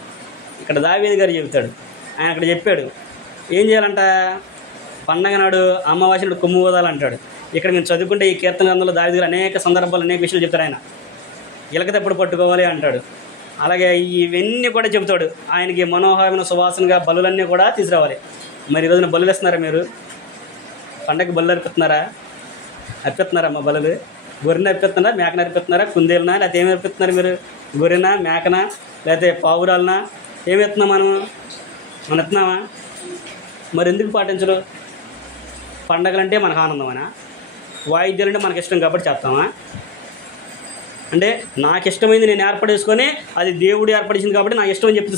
ఇక్కడ దావీదు గారు చెబుతాడు. ఆయన అక్కడ చెప్పాడు ఏం చేయాలంట? పండగ నాడు అమావాస్య నాడు కొమ్ము ఊదాలంటాడు. ఇక్కడ మేము చదువుకుంటే ఈ కీర్తన గ్రంథంలో దావీదు గారు అనేక సందర్భాలు అనేక విషయాలు చెప్తారు. ఆయన ఇలకతెప్పుడు పట్టుకోవాలి అంటాడు. అలాగే ఇవన్నీ కూడా చెబుతాడు. ఆయనకి మనోహరమైన సువాసనగా బలులన్నీ కూడా తీసుకురావాలి. మరి ఈరోజున బలులు వేస్తున్నారా? మీరు పండగకి బలు అర్పిస్తున్నారా? మా బలులు గొర్రెని అర్పిస్తున్నారా, మేకను అర్పిస్తున్నారా, కుందేలునా, లేకపోతే ఏమి అర్పిస్తున్నారు మీరు? గొర్రెనా, మేకనా, లేకపోతే పావురాలనా? ఏమి ఎత్తున్నాం మనం ఎత్తున్నామా? మరి ఎందుకు పాటించరు? పండగలంటే మనకు ఆనందమనా? వాయిద్యాలంటే మనకి ఇష్టం కాబట్టి చేస్తామా? అంటే నాకు ఇష్టమైంది నేను ఏర్పడేసుకొని అది దేవుడు ఏర్పడించింది కాబట్టి నాకు ఇష్టం అని చెప్తే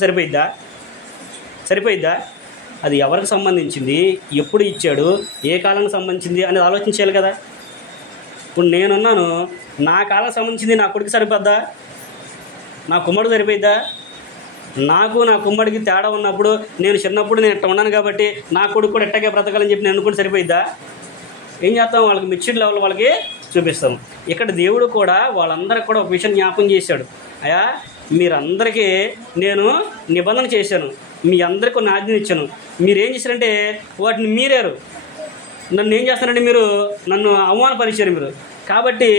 సరిపోయిద్దా? అది ఎవరికి సంబంధించింది, ఎప్పుడు ఇచ్చాడు, ఏ కాలానికి సంబంధించింది అనేది ఆలోచించాలి కదా. ఇప్పుడు నేనున్నాను, నా కాలానికి సంబంధించింది నా కొడుకు సరిపోద్దా? నా కుమ్మడికి సరిపోయిద్దా? నాకు నా కుమ్మడికి తేడా ఉన్నప్పుడు నేను చిన్నప్పుడు నేను ఇట్లా ఉన్నాను కాబట్టి నా కొడుకు కూడా ఎట్టగే బ్రతకాలని చెప్పి నేను అనుకుంటే సరిపోయిద్దా? ఏం చేస్తాం? వాళ్ళకి మెచ్యూర్ లెవెల్ వాళ్ళకి చూపిస్తాం. ఇక్కడ దేవుడు కూడా వాళ్ళందరికీ కూడా ఒక విషయం జ్ఞాపకం చేశాడు. అయ్యా, మీరందరికీ నేను నిబంధన చేశాను, మీ అందరికీ కొన్ని ఆజ్ఞలు ఇచ్చాను, మీరేం చేశారంటే వాటిని మీరారు. నన్ను ఏం చేస్తారంటే మీరు నన్ను అవమానపరిచారు మీరు. కాబట్టి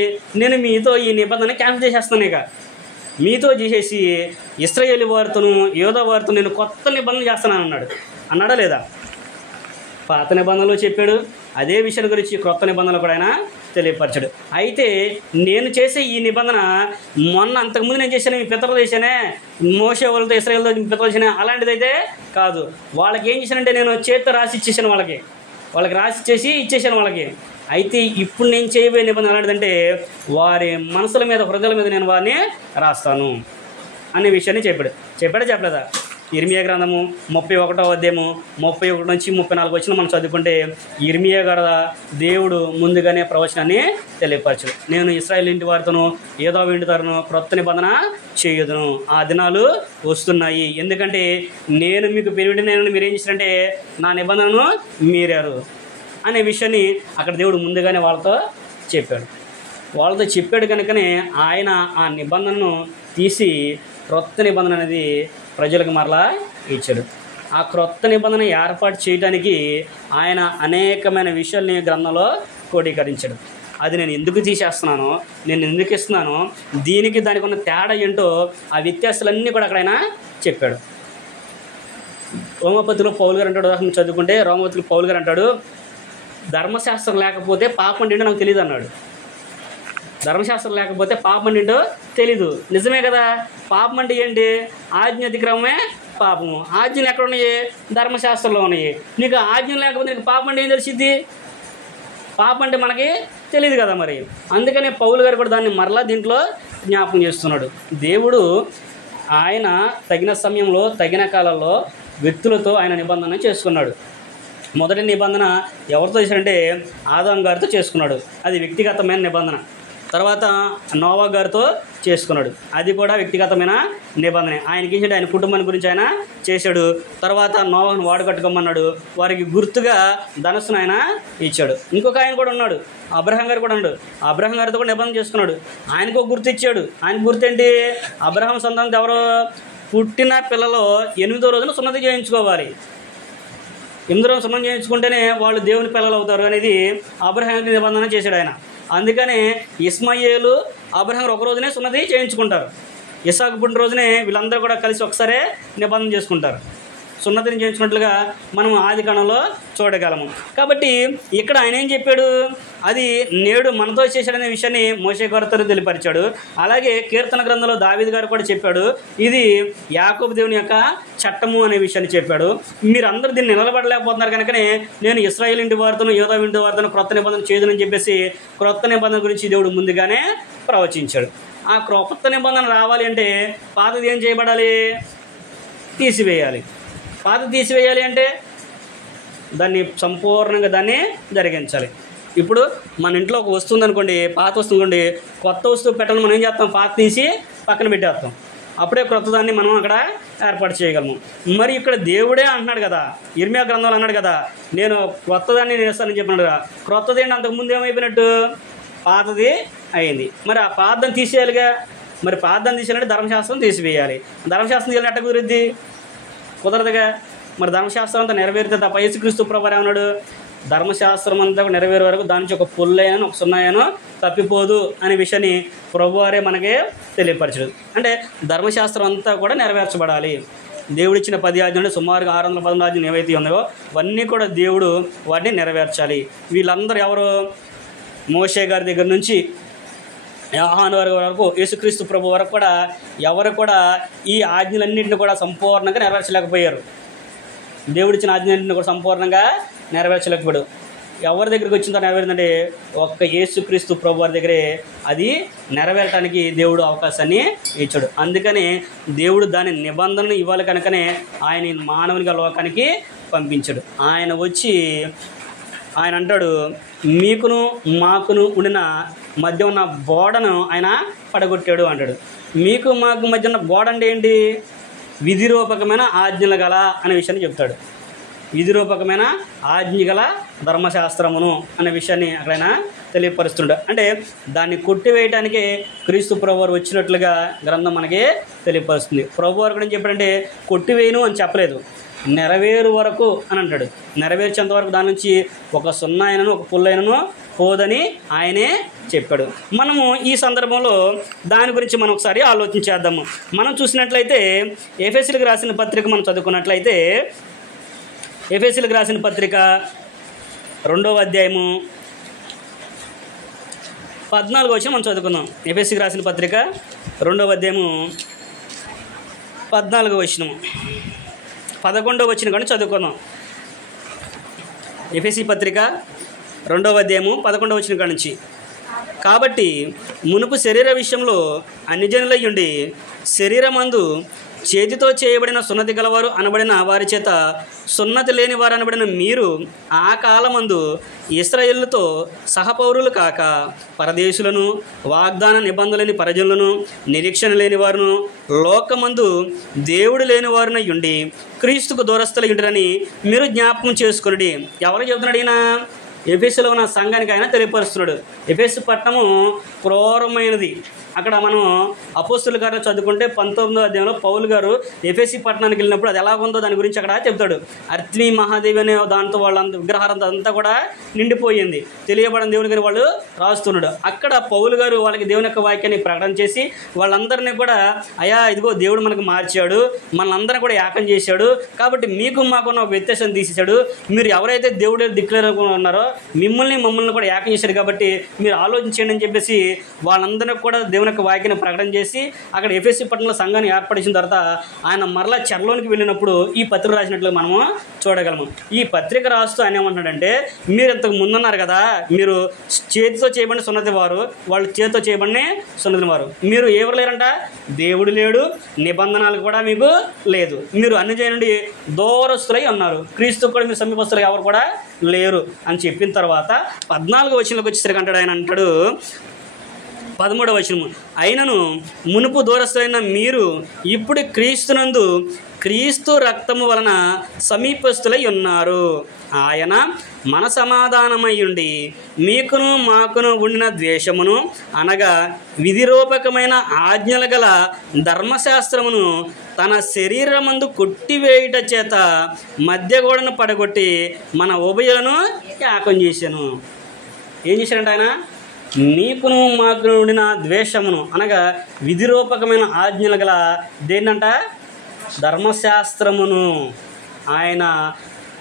నేను మీతో ఈ నిబంధన క్యాన్సిల్ చేసేస్తాను. ఇక మీతో చేసేసి ఇశ్రాయేలు వారితోను యోధా వారితో నేను కొత్త నిబంధన చేస్తున్నాను అన్నాడా లేదా? పాత నిబంధనలో చెప్పాడు, అదే విషయం గురించి క్రొత్త నిబంధనలు కూడా ఆయన తెలియపరచాడు. అయితే నేను చేసే ఈ నిబంధన మొన్న అంతకుముందు నేను చేశాను, మీ పితరులు చేశానే, మోషే వాళ్ళతో ఇశ్రాయేలుతో మీ పితరులు చేశానే, అలాంటిదైతే కాదు. వాళ్ళకి ఏం చేశానంటే నేను చేతితో రాసి ఇచ్చేసాను, వాళ్ళకి రాసి ఇచ్చేసాను వాళ్ళకి. అయితే ఇప్పుడు నేను చేయబోయే నిబంధన ఎలాంటిదంటే వారి మనసుల మీద, హృదయాల మీద నేను వారిని రాస్తాను అనే విషయాన్ని చెప్పలేదా? ఇర్మియా గ్రంథము 31వ అధ్యాయము 31 నుంచి 34 వచ్చిన మనం చదువుకుంటే ఇర్మియా గారు దేవుడు ముందుగానే ప్రవచనాన్ని తెలియపరచడు. నేను ఇశ్రాయేలు ఇంటి వారితోనూ యోధా ఇంటి వారితోనూ క్రొత్త నిబంధన చేయుదును, ఆ దినాలు వస్తున్నాయి, ఎందుకంటే నేను మీకు పెరిగిన మీరు ఏం చేశారంటే నా నిబంధనను మీరారు అనే విషయాన్ని అక్కడ దేవుడు ముందుగానే వాళ్ళతో చెప్పాడు కనుకనే ఆయన ఆ నిబంధనను తీసి క్రొత్త నిబంధన అనేది ప్రజలకు మరలా ఇచ్చాడు. ఆ క్రొత్త నిబంధన ఏర్పాటు చేయడానికి ఆయన అనేకమైన విషయాల్ని గ్రంథంలో క్రోడీకరించాడు. అది నేను ఎందుకు తీసేస్తున్నానో, నేను ఎందుకు ఇస్తున్నానో, దానికి ఉన్న తేడా ఏంటో ఆ వ్యత్యాసాలన్నీ కూడా అక్కడ ఆయన చెప్పాడు. రోమపతిలో పౌలు గారు అంటాడు, ఉదాహరణ చదువుకుంటే రోమపతిలో పౌలు గారు అంటాడు, ధర్మశాస్త్రం లేకపోతే పాపం ఏంటో నాకు తెలియదు అన్నాడు. ధర్మశాస్త్రం లేకపోతే పాపం ఏంటో తెలీదు. నిజమే కదా, పాపం అంటే ఏంటి? ఆజ్ఞ అతిక్రమమే పాపము. ఆజ్ఞలు ఎక్కడ ఉన్నాయి? ధర్మశాస్త్రంలో ఉన్నాయి. నీకు ఆజ్ఞలు లేకపోతే నీకు పాపం అంటే ఏం తెలిసిద్ది? పాపం అంటే మనకి తెలియదు కదా మరి. అందుకనే పౌలు గారు కూడా దాన్ని మరలా దీంట్లో జ్ఞాపకం చేస్తున్నాడు. దేవుడు ఆయన తగిన సమయంలో తగిన కాలంలో వ్యక్తులతో ఆయన నిబంధన చేసుకున్నాడు. మొదటి నిబంధన ఎవరితో చేశాడంటే ఆదాం గారితో చేసుకున్నాడు, అది వ్యక్తిగతమైన నిబంధన. తర్వాత నోవా గారితో చేసుకున్నాడు, అది కూడా వ్యక్తిగతమైన నిబంధన. ఆయనకి ఏంటంటే ఆయన కుటుంబాన్ని గురించి ఆయన చేశాడు. తర్వాత నోవాను వాడు కట్టుకోమన్నాడు, వారికి గుర్తుగా ధనస్సును ఆయన ఇచ్చాడు. ఇంకొక ఆయన కూడా ఉన్నాడు, అబ్రహాం గారు కూడా ఉన్నాడు. అబ్రహాం గారితో కూడా నిబంధన చేసుకున్నాడు, ఆయనకు ఒక గుర్తు ఇచ్చాడు. ఆయన గుర్తు ఏంటి? అబ్రహాం సంతానం ఎవరు? పుట్టిన పిల్లలో 8వ రోజున సున్నతి చేయించుకోవాలి. 8వ రోజు సున్నం చేయించుకుంటేనే వాళ్ళు దేవుని పిల్లలు అవుతారు అనేది అబ్రహాం నిబంధన చేశాడు ఆయన. అందుకనే ఇస్మాయేలు అబ్రహాం ఒక రోజునే సున్నతి చేయించుకుంటారు. ఇస్సాకు పుట్టిన రోజునే వీళ్ళందరూ కూడా కలిసి ఒకసారే నిబంధన చేసుకుంటారు. సున్నతిని చేయించుకున్నట్లుగా మనం ఆది కాండంలో చూడగలము. కాబట్టి ఇక్కడ ఆయన ఏం చెప్పాడు? అది నేడు మనతో చేశాడనే విషయాన్ని మోషే గారితో తెలియపరిచాడు. అలాగే కీర్తన గ్రంథంలో దావీదు గారు కూడా చెప్పాడు, ఇది యాకోబు దేవుని యొక్క చట్టము అనే విషయాన్ని చెప్పాడు. మీరందరూ దీన్ని నిలబడలేకపోతున్నారు కనుకనే నేను ఇశ్రాయేలు ఇంటి వారితోనూ యోధా ఇంటి వారితోనూ క్రొత్త నిబంధన చేయదని చెప్పేసి క్రొత్త నిబంధన గురించి దేవుడు ముందుగానే ప్రవచించాడు. ఆ క్రొత్త నిబంధన రావాలి అంటే పాతది ఏం చేయబడాలి? తీసివేయాలి. పాత తీసివేయాలి అంటే దాన్ని సంపూర్ణంగా దాన్ని జరిగించాలి. ఇప్పుడు మన ఇంట్లో ఒక వస్తువు ఉందనుకోండి, పాత వస్తువు అనుకోండి, కొత్త వస్తువు పెట్టాలని మనం ఏం చేస్తాం? పాత తీసి పక్కన పెట్టేస్తాం, అప్పుడే క్రొత్త దాన్ని మనం అక్కడ ఏర్పాటు చేయగలము. మరి ఇక్కడ దేవుడే అంటున్నాడు కదా, ఇర్మియా గ్రంథంలో అన్నాడు కదా, నేను క్రొత్తదాన్ని నేను ఇస్తానని చెప్పినాడు కదా. క్రొత్తది ఏంటి? అంతకుముందు ఏమైపోయినట్టు? పాతది అయింది. మరి ఆ పాతని తీసేయాలిగా. మరి పాతని తీసేయాలంటే ధర్మశాస్త్రం తీసివేయాలి. ధర్మశాస్త్రం తీయాలంటే ఎట్ట కుదిరిద్ది? కుదరదుగా. మరి ధర్మశాస్త్రం అంతా నెరవేరితే తప్ప. యేసుక్రీస్తు ప్రభువారు ఏమన్నాడు? ధర్మశాస్త్రం అంతా నెరవేరే వరకు దాని నుంచి ఒక పుల్లైనను ఒక సున్నాయనో తప్పిపోదు అనే విషయాన్ని ప్రభువారే మనకి తెలియపరచడు. అంటే ధర్మశాస్త్రం అంతా కూడా నెరవేర్చబడాలి. దేవుడిచ్చిన 10 ఆజ్ఞలు సుమారుగా 614 ఆజ్ఞలు ఏవైతే ఉన్నాయో అవన్నీ కూడా దేవుడు వాటిని నెరవేర్చాలి. వీళ్ళందరూ ఎవరు? మోషే గారి దగ్గర నుంచి యోహాను వరకు, యేసుక్రీస్తు ప్రభు వరకు కూడా ఎవరు కూడా ఈ ఆజ్ఞలన్నింటిని కూడా సంపూర్ణంగా నెరవేర్చలేకపోయారు. దేవుడిచ్చిన ఆజ్ఞలన్నింటిని కూడా సంపూర్ణంగా నెరవేర్చలేకపోయాడు. ఎవరి దగ్గరికి వచ్చిందో నెరవేరిందంటే ఒక్క యేసుక్రీస్తు ప్రభు వారి దగ్గరే అది నెరవేరటానికి దేవుడు అవకాశాన్ని ఇచ్చాడు. అందుకనే దేవుడు దాని నిబంధనను ఇవ్వాలి కనుకనే ఆయన మానవునిగా లోకానికి పంపించాడు. ఆయన వచ్చి ఆయన అంటాడు, మీకును మాకును ఉండిన మధ్య ఉన్న బోడను ఆయన పడగొట్టాడు అంటాడు. మీకు మాకు మధ్య ఉన్న బోడ అంటే ఏంటి? విధిరూపకమైన ఆజ్ఞలు గల అనే విషయాన్ని చెప్తాడు. విధిరూపకమైన ఆజ్ఞ గల ధర్మశాస్త్రమును అనే విషయాన్ని అక్కడైనా తెలియపరుస్తుంటాడు. అంటే దాన్ని కొట్టివేయటానికే క్రీస్తు ప్రభువారు వచ్చినట్లుగా గ్రంథం మనకి తెలియపరుస్తుంది. ప్రభువారు కూడా ఏం చెప్పాడంటే కొట్టివేయను అని చెప్పలేదు, నెరవేరు వరకు అని అంటాడు. నెరవేర్చేంత వరకు దాని నుంచి ఒక సున్నాయనను ఒక పుల్లైనను పోదని ఆయనే చెప్పాడు. మనము ఈ సందర్భంలో దాని గురించి మనం ఒకసారి ఆలోచించేద్దాము. మనం చూసినట్లయితే ఎఫెసీయులకు రాసిన పత్రిక మనం చదువుకున్నట్లయితే ఎఫెసీయులకు రాసిన పత్రిక 2వ అధ్యాయము 14వ వచనం మనం చదువుకుందాం. ఎఫెసీయులకు రాసిన పత్రిక 2వ అధ్యాయము 14వ వచనం 11వ వచనం కానీ చదువుకుందాం. ఎఫెసీ పత్రిక 2వ అధ్యాయము 11వ వచనం కాడ నుంచి. కాబట్టి మునుపు శరీర విషయంలో అన్యజనులై ఉండి శరీరమందు చేతితో చేయబడిన సున్నతి గలవారు అనబడిన వారి చేత సున్నతి లేని వారు అనబడిన మీరు ఆ కాలమందు ఇశ్రాయేలుతో సహపౌరులు కాక పరదేశులను, వాగ్దాన నిబంధనలేని పరజనులను, నిరీక్షణ లేని వారును, లోకమందు దేవుడు లేని వారునై ఉండి క్రీస్తుకు దూరస్తులై ఉంటారని మీరు జ్ఞాపకం చేసుకుని. ఎవరు చెబుతున్నాడు ఈయన? ఎఫెసులో ఉన్న సంఘానికి ఆయన తెలియపరుస్తున్నాడు. ఎఫెసు పట్టణము క్రూరమైనది, అక్కడ మనం అపోస్తుల కార్యాలు చదువుకుంటే 19వ అధ్యాయంలో పౌలు గారు ఎఫెసీ పట్టణానికి వెళ్ళినప్పుడు అది ఎలాగుందో దాని గురించి అక్కడ చెప్తాడు. అర్త్మి మహాదేవి అనే దాంతో వాళ్ళంతా విగ్రహారంతా అంతా కూడా నిండిపోయింది, తెలియబడిన దేవుని గారు వాళ్ళు రాస్తున్నాడు. అక్కడ పౌలు గారు వాళ్ళకి దేవుని యొక్క వాక్యాన్ని ప్రకటన చేసి వాళ్ళందరినీ కూడా అయ్యా ఇదిగో దేవుడు మనకు మార్చాడు, మనల్ని కూడా ఏకం చేశాడు, కాబట్టి మీకు మాకున్న వ్యత్యాసం తీసేశాడు, మీరు ఎవరైతే దేవుడు డిక్లేర్ ఉన్నారో మమ్మల్ని కూడా ఏకం చేశాడు, కాబట్టి మీరు ఆలోచించండి అని చెప్పేసి వాళ్ళందరినీ కూడా దేవుని యొక్క వాక్యాన్ని ప్రకటన చేసి అక్కడ ఎఫెసీ పట్టణంలో సంఘాన్ని ఏర్పడిన తర్వాత ఆయన మరలా చెరలోనికి వెళ్ళినప్పుడు ఈ పత్రిక రాసినట్లు మనము చూడగలము. ఈ పత్రిక రాస్తూ ఆయన ఏమంటున్నాడంటే, మీరు ఇంతకు ముందున్నారు కదా, మీరు చేతితో చేయబడిన సున్నతి వారు, వాళ్ళు చేతితో చేయబడిన సున్నతి వారు, మీరు ఎవరు లేరంట, దేవుడు లేడు, నిబంధనలు కూడా మీకు లేదు, మీరు అన్ని నుండి దూరస్తులై ఉన్నారు, క్రీస్తు కూడా మీరు సమీపస్తులు ఎవరు కూడా లేరు అని చెప్పిన తర్వాత 14వ వచనంలోకి వచ్చేసరికి అంటాడు, ఆయన అంటాడు 13వ వచనము, అయినను మునుపు దూరస్తులైన మీరు ఇప్పుడు క్రీస్తునందు క్రీస్తు రక్తము వలన సమీపస్తులై ఉన్నారు. ఆయన మన సమాధానమయ్యుండి మీకును మాకును ఉండిన ద్వేషమును అనగా విధిరూపకమైన ఆజ్ఞల గల ధర్మశాస్త్రమును తన శరీరమందు కొట్టివేయుట చేత మధ్యగోడను పడగొట్టి మన ఉభయులను ఏకం చేశాను. ఏం చేశాడంట ఆయన? నీకును మాకును ఉండిన ద్వేషమును అనగా విధిరూపకమైన ఆజ్ఞలు గల దేన్నంట, ధర్మశాస్త్రమును ఆయన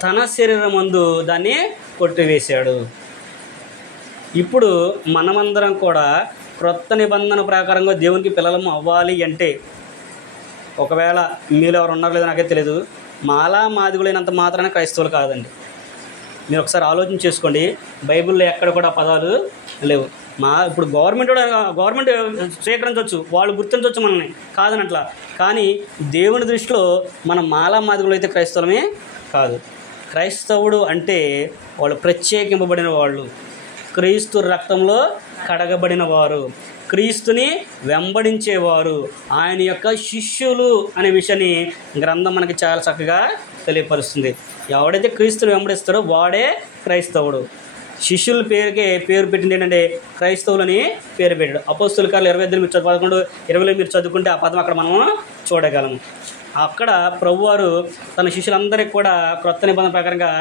తన శరీరమందు దాన్ని కొట్టివేశాడు. ఇప్పుడు మనమందరం కూడా క్రొత్త నిబంధన ప్రకారంగా దేవునికి పిల్లలము అవ్వాలి అంటే, ఒకవేళ మీరు ఎవరు ఉన్నారో లేదో నాకే తెలియదు, మాలా మాదిగులైనంత మాత్రాన క్రైస్తవులు కాదండి. మీరు ఒకసారి ఆలోచన చేసుకోండి, బైబిల్లో ఎక్కడ కూడా పదాలు లేవు. ఇప్పుడు గవర్నమెంట్ స్వీకరించవచ్చు, వాళ్ళు గుర్తించవచ్చు మనల్ని, కాదనట్లా. కానీ దేవుని దృష్టిలో మనం మాలా మాదిగులు అయితే క్రైస్తవులమే కాదు. క్రైస్తవుడు అంటే వాళ్ళు ప్రత్యేకింపబడిన వాళ్ళు, క్రీస్తు రక్తంలో కడగబడిన వారు, క్రీస్తుని వెంబడించేవారు, ఆయన యొక్క శిష్యులు అనే విషయాన్ని గ్రంథం మనకి చాలా చక్కగా తెలియపరుస్తుంది. ఎవడైతే క్రీస్తుని వెంబడిస్తాడో వాడే క్రైస్తవుడు. శిష్యుల పేరు పెట్టింది ఏంటంటే క్రైస్తవులని పేరు పెట్టాడు. అపోస్తుల కార్యాలు 22 మీరు 11, 20 మీరు చదువుకుంటే ఆ పదం అక్కడ మనము చూడగలము. అక్కడ ప్రభువారు తన శిష్యులందరికీ కూడా క్రొత్త నిబంధన ప్రకారంగా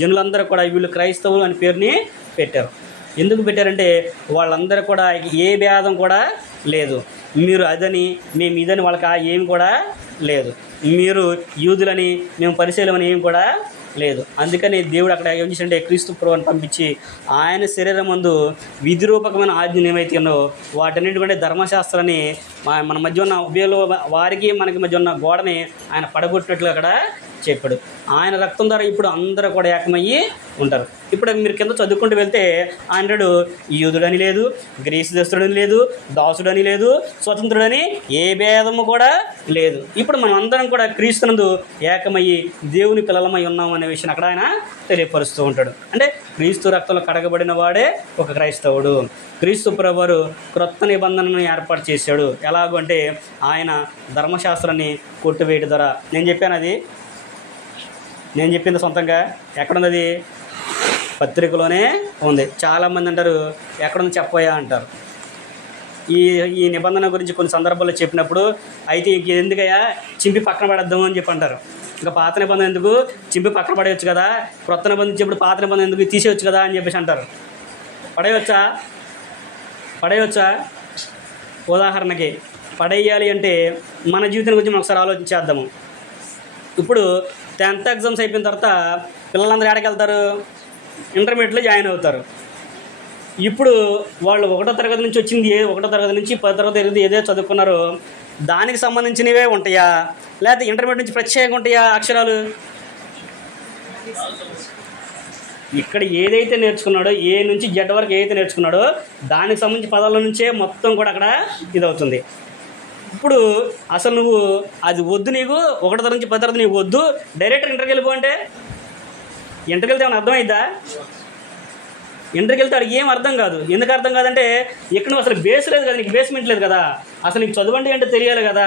జనులందరూ కూడా వీళ్ళు క్రైస్తవులు అని పేరుని పెట్టారు. ఎందుకు పెట్టారంటే వాళ్ళందరూ కూడా ఏ భేదం కూడా లేదు, మీరు అదని మేము ఇదని వాళ్ళకి ఏమి కూడా లేదు, మీరు యూదులని మేము పరిశీలమని ఏమి కూడా లేదు. అందుకని దేవుడు అక్కడ ఏం చేశాడంటే క్రీస్తు ప్రభువుని పంపించి ఆయన శరీరం ముందు విధిరూపకమైన ఆజ్ఞలు ఏమైతే ఉన్నాయో వాటన్నిటి కంటే ధర్మశాస్త్రాన్ని మన మధ్య ఉన్న ఉభయలో వారికి మనకి మధ్య ఉన్న గోడని ఆయన పడగొట్టినట్లు అక్కడ చెప్పాడు. ఆయన రక్తం ద్వారా ఇప్పుడు అందరూ కూడా ఏకమయ్యి ఉంటారు. ఇప్పుడు మీరు కింద చదువుకుంటూ వెళ్తే ఆయనడు యూదుడని లేదు, గ్రీసు దేశుడని లేదు, దాసుడని లేదు, స్వతంత్రుడని ఏ భేదము కూడా లేదు. ఇప్పుడు మనం అందరం కూడా క్రీస్తునందు ఏకమయ్యి దేవుని పిల్లలమై ఉన్నాం అనే విషయాన్ని అక్కడ ఆయన తెలియపరుస్తూ ఉంటాడు. అంటే క్రీస్తు రక్తంలో కడగబడిన వాడే ఒక క్రైస్తవుడు. క్రీస్తు ప్రభువు క్రొత్త నిబంధనను ఏర్పాటు చేశాడు. ఎలాగో అంటే ఆయన ధర్మశాస్త్రాన్ని కొట్టివేయడం ద్వారా, నేను చెప్పింది సొంతంగా ఎక్కడున్నది? పత్రికలోనే ఉంది. చాలామంది అంటారు ఎక్కడుంది చెప్పోయా అంటారు. ఈ నిబంధన గురించి కొన్ని సందర్భాల్లో చెప్పినప్పుడు అయితే ఎందుకయ్యా చింపి పక్కన పడేద్దాము అని చెప్పి అంటారు. ఇంకా పాత నిబంధన ఎందుకు, చింపి పక్కన పడేయచ్చు కదా, క్రొత్త నిబంధన చెప్పినప్పుడు పాత నిబంధన ఎందుకు తీసేయచ్చు కదా అని చెప్పేసి అంటారు. పడేయవచ్చా? ఉదాహరణకి పడేయాలి అంటే మన జీవితం గురించి మనం ఒకసారి ఆలోచించేద్దాము. ఇప్పుడు 10th ఎగ్జామ్స్ అయిపోయిన తర్వాత పిల్లలందరూ ఎక్కడికి వెళ్తారు? ఇంటర్మీడియట్లో జాయిన్ అవుతారు. ఇప్పుడు వాళ్ళు 1వ తరగతి నుంచి వచ్చింది 1వ తరగతి నుంచి 10వ తరగతి ఏదో చదువుకున్నారో దానికి సంబంధించినవే ఉంటాయా, లేకపోతే ఇంటర్మీడియట్ నుంచి ప్రత్యేకంగా ఉంటాయా అక్షరాలు? ఇక్కడ ఏదైతే నేర్చుకున్నాడో ఏ నుంచి జెడ్ వరకు ఏదైతే నేర్చుకున్నాడో దానికి సంబంధించి పదాల నుంచే మొత్తం కూడా అక్కడ ఇదవుతుంది. ఇప్పుడు అసలు నువ్వు అది వద్దు, నీకు 1వ తరగతి నుంచి 10వ తరగతి నీకు వద్దు, డైరెక్ట్ ఇంటర్కి వెళ్ళిపో అంటే ఇంటర్కి వెళ్తే ఏమైనా అర్థమైద్దా? ఇంటర్కి వెళ్తే అడిగి ఏం అర్థం కాదు. ఎందుకు అర్థం కాదంటే ఇక్కడ నువ్వు అసలు బేస్ లేదు కదా, నీకు బేస్మెంట్ లేదు కదా, అసలు నీకు చదువు అంటే ఏంటో తెలియాలి కదా.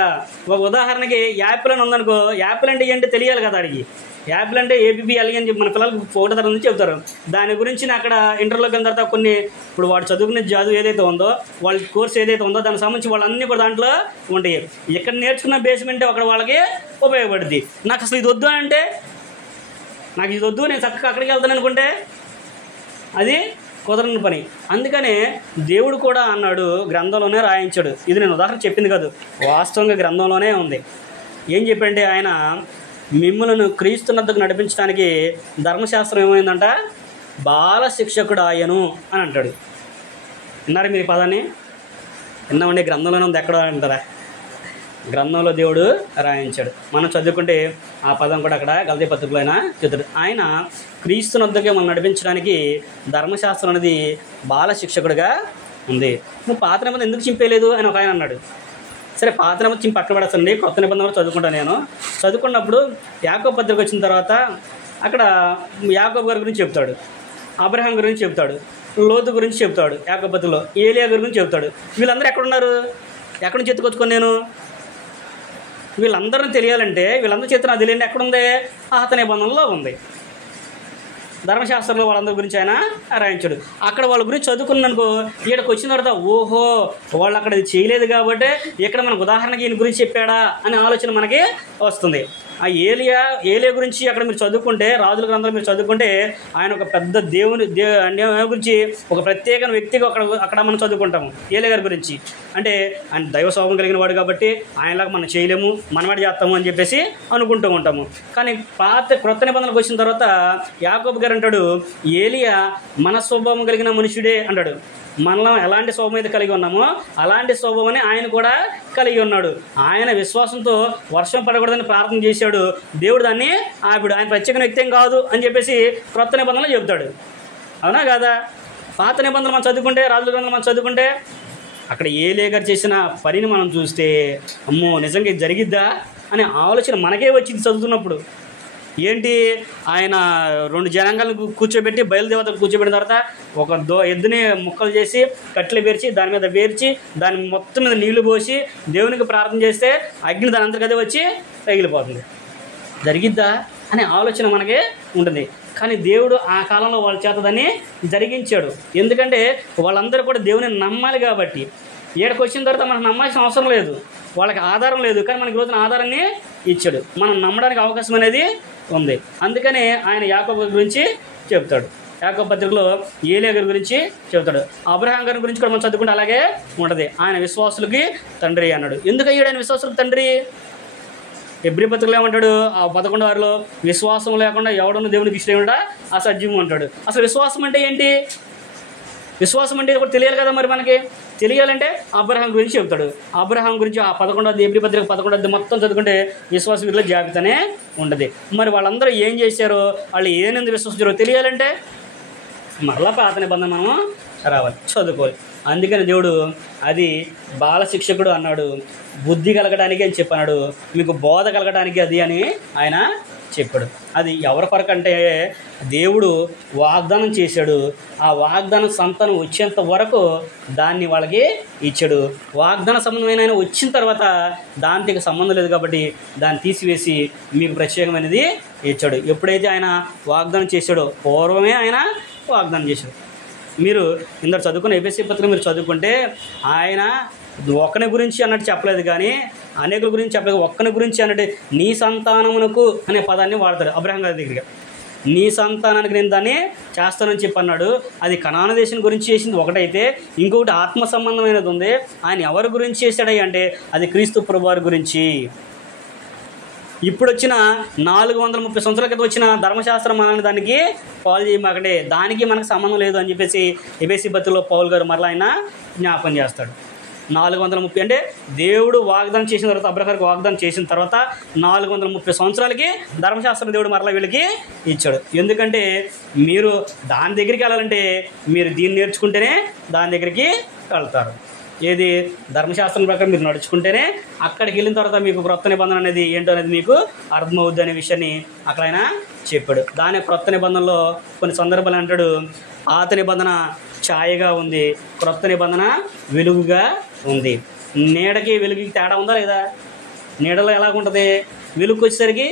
ఒక ఉదాహరణకి యాపిల్ అని ఉందనుకో, యాపిల్ అంటే ఏంటో తెలియాలి కదా అడిగి. యాపిల్ అంటే APPLE అని చెప్పి మన పిల్లలకు ఒకటో తరగతి నుంచి చెప్తారు. దాని గురించి అక్కడ ఇంటర్లోకి వెళ్ళిన తర్వాత కొన్ని ఇప్పుడు వాడు చదువుకునే చదువు ఏదైతే ఉందో, వాళ్ళ కోర్స్ ఏదైతే ఉందో దానికి సంబంధించి వాళ్ళన్నీ కూడా దాంట్లో ఉంటాయి. ఇక్కడ నేర్చుకున్న బేస్మెంటే అక్కడ వాళ్ళకి ఉపయోగపడుద్ది. నాకు అసలు ఇది వద్దు అంటే, నాకు ఇది వద్దు, నేను చక్కగా అక్కడికి వెళ్తాను అనుకుంటే అది కుదరని పని. అందుకనే దేవుడు కూడా అన్నాడు, గ్రంథంలోనే రాయించాడు. ఇది నేను ఉదాహరణ చెప్పింది కాదు, వాస్తవంగా గ్రంథంలోనే ఉంది. ఏం చెప్పంటే ఆయన మిమ్మల్ని క్రీస్తునద్దకు నడిపించడానికి ధర్మశాస్త్రం ఏమైందంట, బాల శిక్షకుడు ఆయను అని అంటాడు. విన్నారు మీరు ఈ పదాన్ని? విన్నామండి, గ్రంథంలోనే ఉంది. ఎక్కడ అంటారా? గ్రంథంలో దేవుడు రాయించాడు. మనం చదువుకుంటే ఆ పదం కూడా అక్కడ గలతీ పత్రికలో ఆయన చెప్తాడు. ఆయన క్రీస్తునద్దకే మనం నడిపించడానికి ధర్మశాస్త్రం అనేది బాల శిక్షకుడిగా ఉంది. నువ్వు పాత నిబంధన ఎందుకు చింపేయలేదు అని ఒక ఆయన అన్నాడు. సరే, పాత నిబంధన చింపి పక్కన పడేస్తానండి, కొత్త నిబంధన కూడా చదువుకుంటాను. నేను చదువుకున్నప్పుడు యాకోబు పత్రిక వచ్చిన తర్వాత అక్కడ యాకోబు గారి గురించి చెప్తాడు, అబ్రహాం గురించి చెప్తాడు, లోతు గురించి చెప్తాడు, యాకోబు పత్రికలో ఏలియా గురించి చెప్తాడు. వీళ్ళందరూ ఎక్కడున్నారు? ఎక్కడి నుంచి ఎత్తుకొచ్చుకొని నేను వీళ్ళందరిని తెలియాలంటే వీళ్ళందరూ చేత నాకు తెలియండి ఎక్కడుంది? పాత నిబంధనలో ఉంది. ధర్మశాస్త్రంలో వాళ్ళందరి గురించి ఆయన రాయించాడు. అక్కడ వాళ్ళ గురించి చదువుకున్నానుకో, ఇక్కడికి వచ్చిన తర్వాత ఓహో వాళ్ళు అక్కడ చేయలేదు కాబట్టి ఇక్కడ మనకు ఉదాహరణకి ఈయన గురించి చెప్పాడా అనే ఆలోచన మనకి వస్తుంది. ఆ ఏలియా గురించి అక్కడ మీరు చదువుకుంటే, రాజుల గ్రంథాలు మీరు చదువుకుంటే ఆయన ఒక పెద్ద దేవుని గురించి ఒక ప్రత్యేక వ్యక్తిగా అక్కడ మనం చదువుకుంటాము. ఏలియా గారి గురించి అంటే ఆయన దైవ స్వభావం కలిగిన వాడు కాబట్టి ఆయనలాగా మనం చేయలేము, మనవాడు చేస్తాము అని చెప్పేసి అనుకుంటూ ఉంటాము. కానీ క్రొత్త నిబంధనలకు వచ్చిన తర్వాత యాకోబు గారు అంటాడు, ఏలియా మన స్వభావం కలిగిన మనుషుడే అంటాడు. మనలో ఎలాంటి స్వభావం అయితే కలిగి ఉన్నామో అలాంటి స్వభావాన్ని ఆయన కూడా కలిగి ఉన్నాడు. ఆయన విశ్వాసంతో వర్షం పడకూడదని ప్రార్థన చేశాడు. దేవుడు దాన్ని ఆపిడు. ఆయన ప్రత్యేక వ్యక్తి కాదు అని చెప్పేసి క్రొత్త నిబంధనలు చెబుతాడు. అవునా కాదా? పాత నిబంధనలు మనం చదువుకుంటే, రాజుల గ్రంథాలు మనం చదువుకుంటే అక్కడ ఏలియా గారు చేసిన పనిని మనం చూస్తే అమ్మో నిజంగా ఇది జరిగిద్దా అనే ఆలోచన మనకే వచ్చింది చదువుతున్నప్పుడు. ఏంటి, ఆయన 2 జనాంగాలను కూర్చోబెట్టి బయలుదేవతలు కూర్చోబెట్టిన తర్వాత ఒక ఎద్దుని ముక్కలు చేసి కట్టెలు పేర్చి దాని మీద పేర్చి దాని మొత్తం మీద నీళ్లు పోసి దేవునికి ప్రార్థన చేస్తే అగ్ని దాని అంతర్గత వచ్చి తగిలిపోతుంది. జరిగిద్దా అనే ఆలోచన మనకి ఉంటుంది. కానీ దేవుడు ఆ కాలంలో వాళ్ళ చేత దాన్ని జరిగించాడు. ఎందుకంటే వాళ్ళందరూ కూడా దేవుని నమ్మాలి కాబట్టి. ఏడకి వచ్చిన తర్వాత మనకు నమ్మాల్సిన అవసరం లేదు, వాళ్ళకి ఆధారం లేదు. కానీ మనకి రోజున ఆధారాన్ని ఇచ్చాడు, మనం నమ్మడానికి అవకాశం అనేది ఉంది. అందుకనే ఆయన యాకోబు గురించి చెప్తాడు. యాకోబు పత్రికలో ఏలియా గారి గురించి చెప్తాడు. అబ్రహాం గారి గురించి కూడా మనం చదువుకుంటే అలాగే ఉంటుంది. ఆయన విశ్వాసులకి తండ్రి అన్నాడు. ఎందుకు అయ్యాడు ఆయన విశ్వాసులకు తండ్రి? హెబ్రీ పత్రికలో ఏమంటాడు? ఆ 11:6లో విశ్వాసం లేకుండా ఎవడన్నా దేవునికి ఇష్టం అసత్యం అంటాడు. అసలు విశ్వాసం అంటే ఏంటి? విశ్వాసం అంటే కూడా తెలియాలి కదా. మరి మనకి తెలియాలంటే అబ్రహాం గురించి చెప్తాడు. అబ్రహాం గురించి ఆ 11వ హెబ్రీ పత్రిక 11వ మొత్తం చదువుకుంటే విశ్వాస వీరుల జాబితానే ఉంటుంది. మరి వాళ్ళందరూ ఏం చేశారో, వాళ్ళు ఏనందు విశ్వసించారో తెలియాలంటే మరలా పాత నిబంధన మనం రావాలి, చదువుకోవాలి. అందుకని దేవుడు అది బాల శిక్షకుడు అన్నాడు. బుద్ధి కలగడానికి అని చెప్పన్నాడు, మీకు బోధ కలగడానికి అది అని ఆయన చెప్పాడు. అది ఎవరి కొరకు అంటే దేవుడు వాగ్దానం చేశాడు. ఆ వాగ్దానం సంతానం వచ్చేంత వరకు దాన్ని వాళ్ళకి ఇచ్చాడు. వాగ్దాన సంబంధమైన ఆయన వచ్చిన తర్వాత దానికి సంబంధం లేదు కాబట్టి దాన్ని తీసివేసి మీకు ప్రత్యేకమైనది ఇచ్చాడు. ఎప్పుడైతే ఆయన వాగ్దానం చేశాడో, పూర్వమే ఆయన వాగ్దానం చేశాడు. మీరు ఇందరు చదువుకున్న ఎఫెసీ పత్రిక మీరు చదువుకుంటే ఆయన ఒక్కని గురించి అన్నట్టు చెప్పలేదు, కానీ అనేకుల గురించి చెప్పలేదు. ఒక్కని గురించి అన్నట్టు నీ సంతానమునకు అనే పదాన్ని వాడతాడు అబ్రహాం గారి దగ్గరగా. నీ సంతానానికి నేను దాన్ని చేస్తానని చెప్పి అన్నాడు. అది కనాను దేశం గురించి చేసింది ఒకటైతే, ఇంకొకటి ఆత్మ సంబంధమైనది ఉంది. ఆయన ఎవరి గురించి చేశాడై అంటే అది క్రీస్తు ప్రభువారి గురించి. ఇప్పుడు వచ్చిన 430 సంవత్సరాల క్రితం వచ్చిన ధర్మశాస్త్రం మనల్ని దానికి ఫాలో చేయమాకండి, దానికి మనకు సంబంధం లేదు అని చెప్పేసి ఎఫెసీ పత్రికలో పౌలు గారు మరలా ఆయన జ్ఞాపకం చేస్తాడు. 430 అంటే దేవుడు వాగ్దానం చేసిన తర్వాత, అబ్రహాంకి వాగ్దానం చేసిన తర్వాత 430 సంవత్సరాలకి ధర్మశాస్త్రం దేవుడు మరలా వీళ్ళకి ఇచ్చాడు. ఎందుకంటే మీరు దాని దగ్గరికి వెళ్ళాలంటే మీరు దీన్ని నేర్చుకుంటేనే దాని దగ్గరికి వెళ్తారు. ఏది ధర్మశాస్త్రం ప్రకారం మీరు నడుచుకుంటేనే అక్కడికి వెళ్ళిన తర్వాత మీకు క్రొత్త నిబంధన అనేది ఏంటో అనేది మీకు అర్థమవుద్ది అనే విషయాన్ని అక్కడ ఆయన చెప్పాడు. దాని క్రొత్త నిబంధనలో కొన్ని సందర్భాలు అంటాడు, పాత నిబంధన ఛాయగా ఉంది, క్రొత్త నిబంధన వెలుగుగా ఉంది. నీడకి వెలుగుకి తేడా ఉందా లేదా? నీడలో ఎలాగుంటుంది, వెలుగు వచ్చేసరికి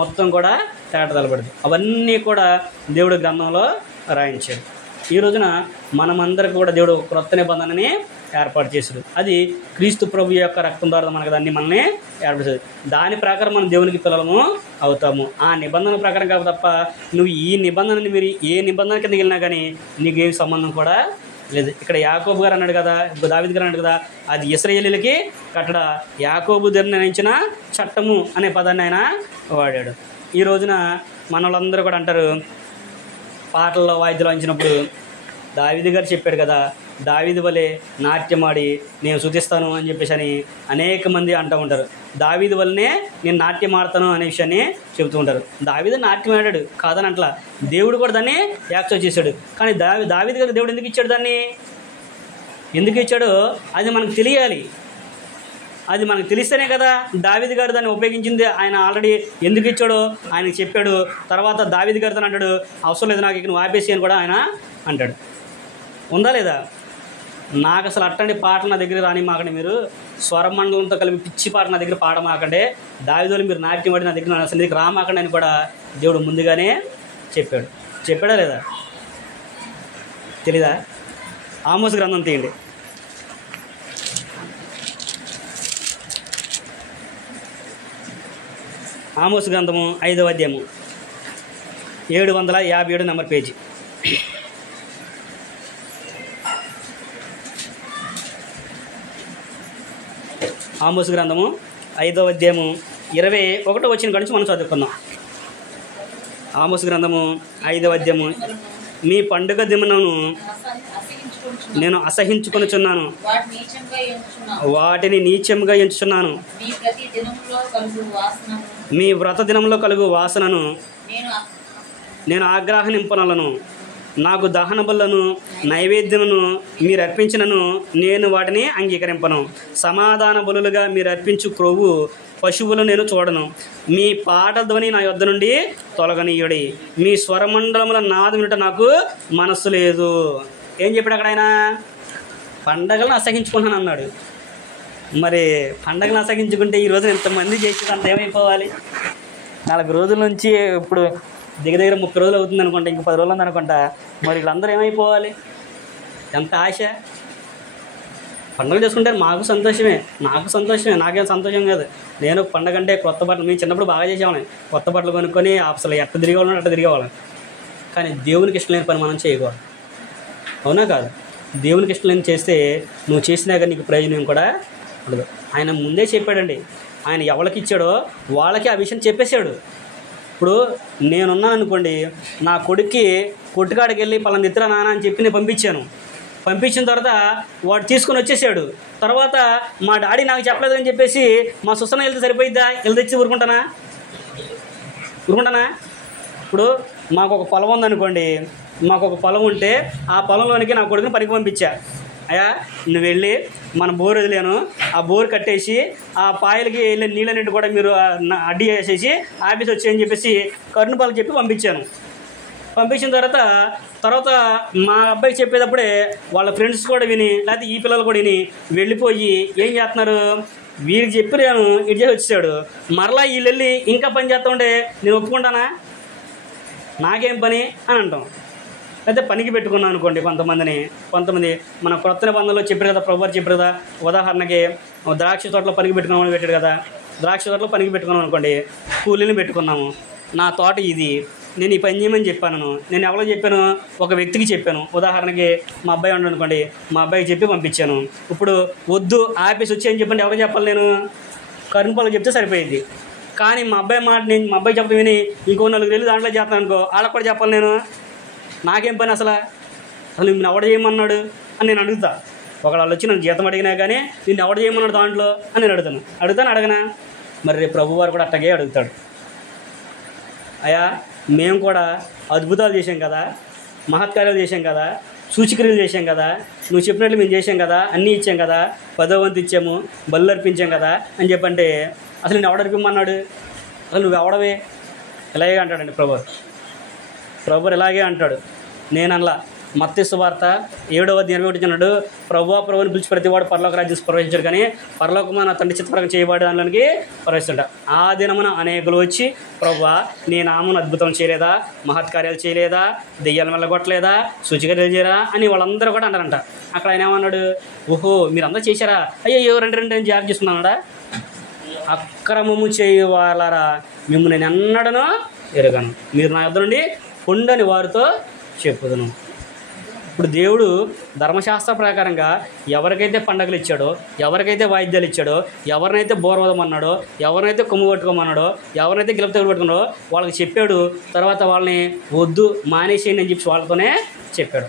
మొత్తం కూడా తేడా తలపడుతుంది. అవన్నీ కూడా దేవుడు గ్రంథంలో రాయించాడు. ఈ రోజున మనమందరికి కూడా దేవుడు క్రొత్త నిబంధనని ఏర్పాటు చేశాడు. అది క్రీస్తు ప్రభు యొక్క రక్తం ద్వారా మనకు దాన్ని మనల్ని ఏర్పడుతుంది. దాని ప్రకారం మనం దేవునికి పిల్లలము అవుతాము. ఆ నిబంధన ప్రకారం కాదు తప్ప నువ్వు ఈ నిబంధనని మీరు ఏ నిబంధన కిందకి వెళ్ళినా కానీ నీకేం సంబంధం కూడా లేదు. ఇక్కడ యాకోబు గారు అన్నాడు కదా, దావీదు గారు అన్నాడు కదా, అది ఇశ్రాయేలీయులకి కట్టడ, యాకోబు నిర్ణయించిన చట్టము అనే పదాన్ని ఆయన వాడాడు. ఈ రోజున మన వాళ్ళందరూ కూడా అంటారు, పాటల్లో వాయిద్యాలు వాయించినప్పుడు దావీదు గారు చెప్పాడు కదా, దావీదు వలె నాట్యమాడి నేను స్తుతిస్తాను అని చెప్పేసి అని అనేక మంది అంటూ ఉంటారు. దావీదు వల్లనే నేను నాట్యం ఆడతాను అనే విషయాన్ని చెబుతూ ఉంటారు. దావీదు నాట్యం ఆడాడు కాదని అట్లా, దేవుడు కూడా దాన్ని యాక్సెప్ట్ చేశాడు. కానీ దావీదు గారు దేవుడు ఎందుకు ఇచ్చాడు, దాన్ని ఎందుకు ఇచ్చాడో అది మనకు తెలియాలి. అది మనకు తెలిస్తేనే కదా దావీదు గారు దాన్ని ఉపయోగించింది. ఆయన ఆల్రెడీ ఎందుకు ఇచ్చాడో ఆయనకు చెప్పాడు. తర్వాత దావీదు గారితో అంటాడు, అవసరం లేదు నాకు, ఇక నువ్వు ఆపేసి అని కూడా ఆయన అంటాడు. ఉందా లేదా? నాకు అసలు అట్టండి పాటలు నా దగ్గర రాని మాకండి, మీరు స్వరమండలంతో కలిపి పిచ్చి పాట నా దగ్గర పాడమాకండి, దావీదులు మీరు నాట్యం పడి నా దగ్గర అసలు దగ్గర రామాకండి అని కూడా దేవుడు ముందుగానే చెప్పాడా లేదా? తెలీదా? ఆమోస్ గ్రంథం తీయండి. ఆమోస్ గ్రంథము 5వ అధ్యాయము 757 నెంబర్ పేజీ. ఆమోస్ గ్రంథము 5వ అధ్యాయము 21వ వచనం కాడి నుంచి మనం చదువుకుందాం. ఆమోస్ గ్రంథము 5వ అధ్యాయము, మీ పండుగ దినమును నేను అసహించుకొనుచున్నాను, వాటిని నీచంగా ఎంచుచున్నాను, మీ వ్రత దినంలో కలుగు వాసనను నేను ఆగ్రహింపనలను, నాకు దహన బలులను నైవేద్యమును మీరు అర్పించినను నేను వాటిని అంగీకరింపను, సమాధాన బలులుగా మీరు అర్పించు క్రొవ్వు పశువులు నేను చూడను, మీ పాట ధ్వని నా యొద్ద నుండి తొలగనీయుడి, మీ స్వరమండలముల నాదం వినుట నాకు మనస్సు లేదు. ఏం చెప్పాడు అక్కడ ఆయన? పండగలను అసహించుకుంటాను అన్నాడు. మరి పండగలను అసహించుకుంటే ఈ రోజున ఎంతమంది చేసేది అంత ఏమైపోవాలి? 40 రోజుల నుంచి ఇప్పుడు దగ్గర 30 రోజులు అవుతుంది అనుకుంటా, ఇంక 10 రోజులు ఉందనుకుంటా. మరి వీళ్ళందరూ ఏమైపోవాలి? ఎంత ఆశ! పండుగ చేసుకుంటే మాకు సంతోషమే, నాకు సంతోషమే, నాకేం సంతోషం కాదు. నేను పండగ అంటే కొత్త బట్టలు, మేము చిన్నప్పుడు బాగా చేసేవాళ్ళం, కొత్త బట్టలు కొనుక్కొని అసలు ఎట్ట తిరిగేవాళ్ళం అట్ట తిరిగేవాళ్ళం. కానీ దేవునికి ఇష్టం లేని పని మనం చేయకూడదు, అవునా కాదు? దేవునికి ఇష్టం లేని చేస్తే నువ్వు చేసినా కానీ నీకు ప్రయోజనం కూడా ఉండదు. ఆయన ముందే చెప్పాడండి. ఆయన ఎవరికి ఇచ్చాడో వాళ్ళకి ఆ విషయం చెప్పేశాడు. ఇప్పుడు నేనున్నాను అనుకోండి, నా కొడుక్కి కొట్టుకాడికి వెళ్ళి పలానా తిత్తరా నాన్న అని చెప్పి నేను పంపించిన తర్వాత వాడు తీసుకొని వచ్చేసాడు. తర్వాత మా డాడీ నాకు చెప్పలేదు అని చెప్పేసి మా సుసన వెళ్తే సరిపోయిద్దా? వెళ్ళి తెచ్చి ఊరుకుంటానా? ఇప్పుడు మాకు ఒక పొలం ఉందనుకోండి, మాకు ఒక పొలం ఉంటే ఆ పొలంలోనికి నా కొడుకుని పనికి పంపించా. అయ్యా నువ్వు వెళ్ళి మన బోర్ వదిలేను, ఆ బోర్ కట్టేసి ఆ పాయలకి వెళ్ళే నీళ్ళన్నింటి కూడా మీరు అడ్డి చేసేసి ఆఫీస్ వచ్చేయని చెప్పేసి కరుణపాలకు చెప్పి పంపించిన తర్వాత మా అబ్బాయికి చెప్పేటప్పుడే వాళ్ళ ఫ్రెండ్స్ కూడా విని, లేకపోతే ఈ పిల్లలు కూడా విని వెళ్ళిపోయి ఏం చేస్తున్నారు, వీడికి చెప్పి నేను ఇటు చేసి వచ్చాడు, మరలా వీళ్ళు వెళ్ళి ఇంకా పని చేస్తూ ఉంటే నేను ఒప్పుకుంటానా? నాకేం పని అని అంటాం. అయితే పనికి పెట్టుకున్నాను అనుకోండి కొంతమంది మన క్రొత్త నిబంధనలో చెప్పారు కదా, ప్రభువారు చెప్పారు కదా, ఉదాహరణకి ద్రాక్ష తోటలో పనికి పెట్టుకున్నామని పెట్టాడు కదా, ద్రాక్ష తోటలో పనికి పెట్టుకున్నాం అనుకోండి, కూలీని పెట్టుకున్నాము. నా తోట ఇది, నేను ఈ పని చేయమని చెప్పాను. నేను ఎవరో చెప్పాను? ఒక వ్యక్తికి చెప్పాను. ఉదాహరణకి మా అబ్బాయి ఉన్నాడు అనుకోండి, మా అబ్బాయికి చెప్పి పంపించాను. ఇప్పుడు వద్దు ఆఫీస్ వచ్చేయని చెప్పండి, ఎవరికి చెప్పాలి? నేను కరుణపాలకు చెప్తే సరిపోయింది. కానీ మా అబ్బాయి మాట నేను మా అబ్బాయి చెప్పడం విని ఇంకో 4 నెలలు దాంట్లో చేస్తాను అనుకో, వాళ్ళకి కూడా చెప్పాలి నేను. నాకేం పని అసలు నిన్ను ఎవడ చేయమన్నాడు అని నేను అడుగుతా. ఒకళ్ళు వచ్చి నన్ను జీతం అడిగినా కానీ నిన్ను ఎవడ చేయమన్నాడు దాంట్లో అని నేను అడగనా? మరి రేపు ప్రభువారు కూడా అట్టగే అడుగుతాడు. అయ్యా మేము కూడా అద్భుతాలు చేశాం కదా, మహత్కార్యాలు చేశాం కదా, సూచిక్రియలు చేశాం కదా, నువ్వు చెప్పినట్లు మేము చేశాం కదా, అన్నీ ఇచ్చాం కదా, 10వ వంతు ఇచ్చాము, బళ్ళు అర్పించాం కదా అని చెప్పంటే అసలు నేను ఎవడర్పిమ్మన్నాడు? అసలు నువ్వు ఎవడవే? ఇలాగే అంటాడండి ప్రభు ఇలాగే అంటాడు. నేను అనలా. మత్తయి సువార్త 7:21 అన్నాడు, ప్రభువుని పిలిచి ప్రతివాడు పరలోక రాజ్యం ప్రవేశించాడు, కానీ పరలోకము నా తండ్రి చిత్తప్రకారం చేయబడి దానిలోనికి ప్రవేశించట. ఆ దినమున అనేకులు వచ్చి, ప్రభువా నీ నామమున అద్భుతం చేయలేదా, మహత్కార్యాలు చేయలేదా, దెయ్యాలను వెళ్ళగొట్టలేదా, సూచికర్యలు చేయరా అని వాళ్ళందరూ కూడా అంటారంట. అక్కడ ఆయన ఏమన్నాడు? ఓహో మీరందరూ చేశారా? అయ్యో రెండు అని జాబ్ చేసుకున్నాడా? అక్రమము చేయవాలరా మిమ్మల్ని నేను ఎన్నడనో ఎరగను, మీరు నా యొద్ద నుండి పొండని వారితో చెప్పుదును. ఇప్పుడు దేవుడు ధర్మశాస్త్ర ప్రకారంగా ఎవరికైతే పండగలు ఇచ్చాడో, ఎవరికైతే వాయిద్యాలు ఇచ్చాడో, ఎవరినైతే బోర్వదమన్నాడో, ఎవరినైతే కొమ్ము పట్టుకోమన్నాడో, ఎవరినైతే గిలప తగులు పట్టుకున్నాడో వాళ్ళకి చెప్పాడు. తర్వాత వాళ్ళని వద్దు మానేసేయండి అని చెప్పి వాళ్ళతోనే చెప్పాడు.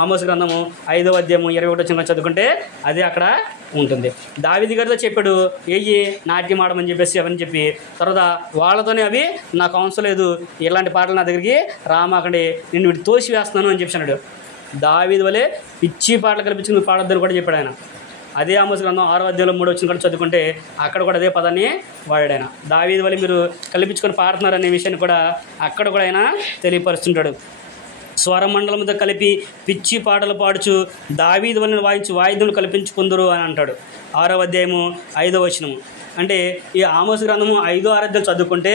ఆమోస్ గ్రంథము 5వ అధ్యాయము 21 చదువుకుంటే అదే అక్కడ ఉంటుంది. దావీదు గారితో చెప్పాడు, నాట్యం ఆడమని చెప్పేసి అవన్నీ చెప్పి, తర్వాత వాళ్ళతోనే అవి నాకు అవసరం లేదు, ఇలాంటి పాటలు నా దగ్గరికి రామాకండి, నేను వీటి తోసి వేస్తున్నాను అని చెప్పి అన్నాడు. దావీదు వలె పిచ్చి పాటలు కల్పించి నువ్వు పాడొద్దని కూడా చెప్పాడు ఆయన. అదే ఆమోస్ గ్రంథం 6వ అధ్యాయంలో 3వ వచనం కూడా చదువుకుంటే అక్కడ కూడా అదే పదాన్ని వాడాడు ఆయన. దావీదు వలె మీరు కల్పించుకొని పాడుతున్నారు అనే విషయాన్ని కూడా అక్కడ కూడా ఆయన తెలియపరుస్తుంటాడు. స్వరమండలంతో కలిపి పిచ్చి పాటలు పాడుచు దావీదు వలన వాయించి వాయిద్యం కల్పించుకుందరు అని అంటాడు. 6వ అధ్యాయము 5వ వచనము. అంటే ఈ ఆమోస్ గ్రంథము 5, 6 అధ్యాయాలు చదువుకుంటే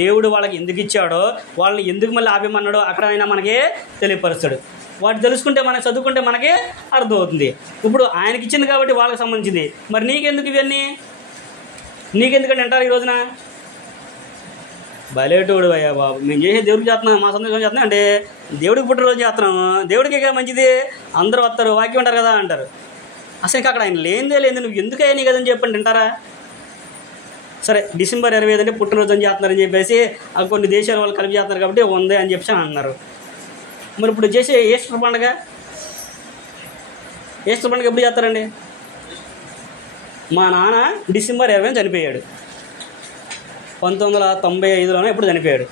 దేవుడు వాళ్ళకి ఎందుకు ఇచ్చాడో, వాళ్ళని ఎందుకు మళ్ళీ ఆపేమన్నాడో అక్కడ ఆయన మనకి తెలియపరుస్తాడు. వాటి తెలుసుకుంటే మనం చదువుకుంటే మనకే అర్థమవుతుంది. ఇప్పుడు ఆయనకి ఇచ్చింది కాబట్టి వాళ్ళకి సంబంధించింది. మరి నీకెందుకు ఇవన్నీ? నీకెందుకంటే అంటారు ఈ రోజున బలేటోడు అయ్యా బాబు, మేము చేసే దేవుడికి చేస్తున్నాం, మా సందేశం చేస్తున్నాం అంటే దేవుడికి పుట్టినరోజు చేస్తున్నాము, దేవుడికి మంచిది, అందరూ వస్తారు, వాక్యం ఉంటారు కదా అంటారు. అసలు అక్కడ ఆయన లేనిదే నువ్వు ఎందుకు అయ్యా నీ కదని చెప్పండి వింటారా? సరే డిసెంబర్ 25 అంటే పుట్టినరోజు అని చేస్తున్నారని చెప్పేసి కొన్ని దేశాల వాళ్ళు కలిపి చేస్తున్నారు కాబట్టి ఉంది అని చెప్పి అన్నారు. మరి ఇప్పుడు చేసే ఈస్టర్ పండుగ ఎప్పుడు చేస్తారండి? మా నాన్న డిసెంబర్ 20 చనిపోయాడు, 1995లోనే ఎప్పుడు చనిపోయాడు.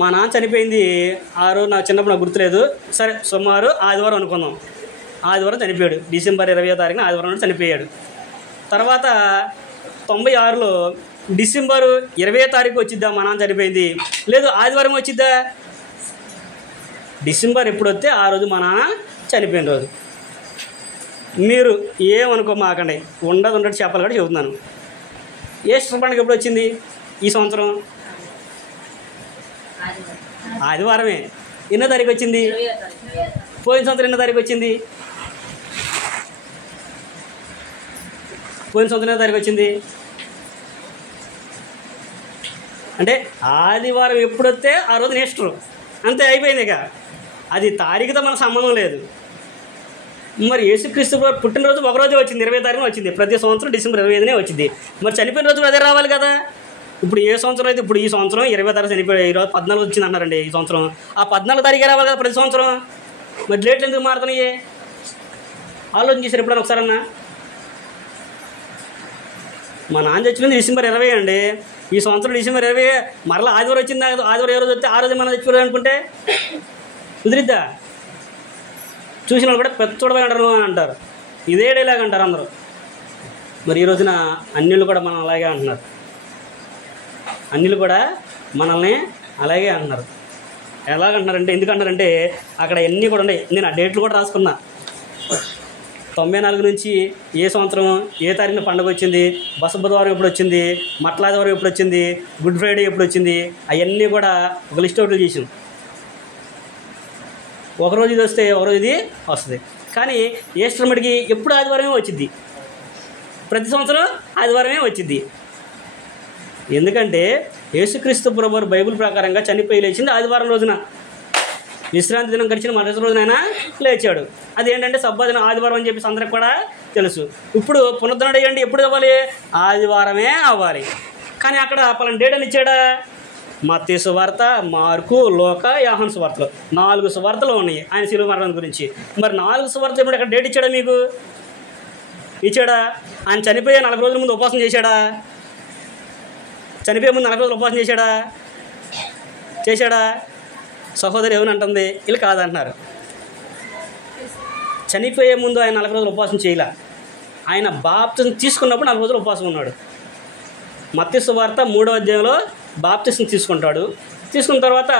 మా నాన్న చనిపోయింది ఆ రోజు నాకు చిన్నప్పుడు నాకు గుర్తులేదు. సరే సుమారు ఆదివారం అనుకుందాం, ఆదివారం చనిపోయాడు. డిసెంబర్ 20వ తారీఖున ఆదివారం చనిపోయాడు. తర్వాత 96లో డిసెంబరు 20వ తారీఖు వచ్చిద్దా మా నాన్న చనిపోయింది? లేదు ఆదివారం వచ్చిద్దా? డిసెంబర్ ఎప్పుడు వస్తే ఆ రోజు మా నాన్న చనిపోయిన రోజు. మీరు ఏమనుకో మాకండి, ఉండదు చెప్పాలి కూడా చెబుతున్నాను. ఈస్టర్ పండుగ ఎప్పుడు వచ్చింది ఈ సంవత్సరం? ఆదివారమే. ఎన్నో తారీఖు వచ్చింది? పోయిన సంవత్సరం ఎన్నో తారీఖు వచ్చింది? పోయిన సంవత్సరం ఎన్నో తారీఖు వచ్చింది? అంటే ఆదివారం ఎప్పుడు వస్తే ఆ రోజు ఈస్టర్, అంతే అయిపోయింది. ఇక అది తారీఖుతో మన సంబంధం లేదు. మరి యేసుక్రీస్తు పుట్టినరోజు ఒకరోజే వచ్చింది, 20వ తారీఖున వచ్చింది. ప్రతి సంవత్సరం డిసెంబర్ 25నే వచ్చింది. మరి చనిపోయిన రోజు అదే రావాలి కదా. ఇప్పుడు ఏ సంవత్సరం అయితే ఇప్పుడు ఈ సంవత్సరం 20వ తారీఖు చనిపోయి ఈరోజు 14 వచ్చింది అన్నారండి ఈ సంవత్సరం. ఆ 14వ తారీఖే రావాలి కదా ప్రతి సంవత్సరం. మరి డేట్లు ఎందుకు మారుతున్నాయి? ఆలోచన చేశారు ఎప్పుడన్నా ఒకసారన్నా? మా నాన్న చచ్చిపోయింది డిసెంబర్ 20 అండి. ఈ సంవత్సరం డిసెంబర్ 20 మరలా ఆదివారం వచ్చింది. ఆదివారం ఏ రోజు వస్తే ఆ రోజు మనం చచ్చిపోయారు అనుకుంటే కుదిరిద్దా? చూసిన వాళ్ళు కూడా పెద్దోడమై అంటారు అని అంటారు. ఇదే డైలాగ్ అంటారు అందరూ. మరి ఈ రోజున అన్యులు కూడా మనం అలాగే అంటున్నారు. అన్యులు కూడా మనల్ని అలాగే అంటున్నారు. ఎలాగంటున్నారంటే, ఎందుకంటారంటే అక్కడ అన్నీ కూడా ఉన్నాయి. నేను ఆ డేట్లు కూడా రాసుకున్నా. 94 నుంచి ఏ సంవత్సరం ఏ తారీఖున పండుగ వచ్చింది, బస బుధవారం ఎప్పుడు వచ్చింది, మట్లాదివారం ఎప్పుడు వచ్చింది, గుడ్ ఫ్రైడే ఎప్పుడు వచ్చింది, అవన్నీ కూడా ఒక లిస్ట్ అవుట్లు చేసాం. ఒకరోజు ఇది వస్తే ఒకరోజు ఇది వస్తుంది. కానీ ఈస్టర్ మటుకి ఎప్పుడు ఆదివారమే వచ్చింది, ప్రతి సంవత్సరం ఆదివారమే వచ్చింది. ఎందుకంటే యేసుక్రీస్తు ప్రభువు బైబిల్ ప్రకారంగా చనిపోయి లేచింది ఆదివారం రోజున. విశ్రాంతి దినం గడిచిన మరుసటి రోజునైనా లేచాడు. అదేంటంటే సబ్బా దినం ఆదివారం అని చెప్పేసి అందరికి కూడా తెలుసు. ఇప్పుడు పునరుద్ధరణ అయ్యండి ఎప్పుడు అవ్వాలి? ఆదివారమే అవ్వాలి. కానీ అక్కడ పలానా డేట్ అని ఇచ్చాడా? మత్తయి సువార్త, మార్కు, లూకా, యోహాను సువార్తలు 4 సువార్తలు ఉన్నాయి ఆయన శిలువ మరణం గురించి. మరి 4 సువార్తలు ఇప్పుడు అక్కడ డేట్ ఇచ్చాడా మీకు? ఇచ్చాడా? ఆయన చనిపోయే 40 రోజుల ముందు ఉపవాసం చేశాడా? చనిపోయే ముందు 40 రోజులు ఉపవాసం చేశాడా? సహోదరి ఏమని అంటుంది, వీళ్ళు కాదంటున్నారు. చనిపోయే ముందు ఆయన 40 రోజులు ఉపవాసం చేయలే. ఆయన బాప్తిసం తీసుకున్నప్పుడు 40 రోజులు ఉపవాసం ఉన్నాడు. మత్తయి సువార్త 3వ అధ్యాయంలో బాప్తిసం తీసుకుంటాడు. తీసుకున్న తర్వాత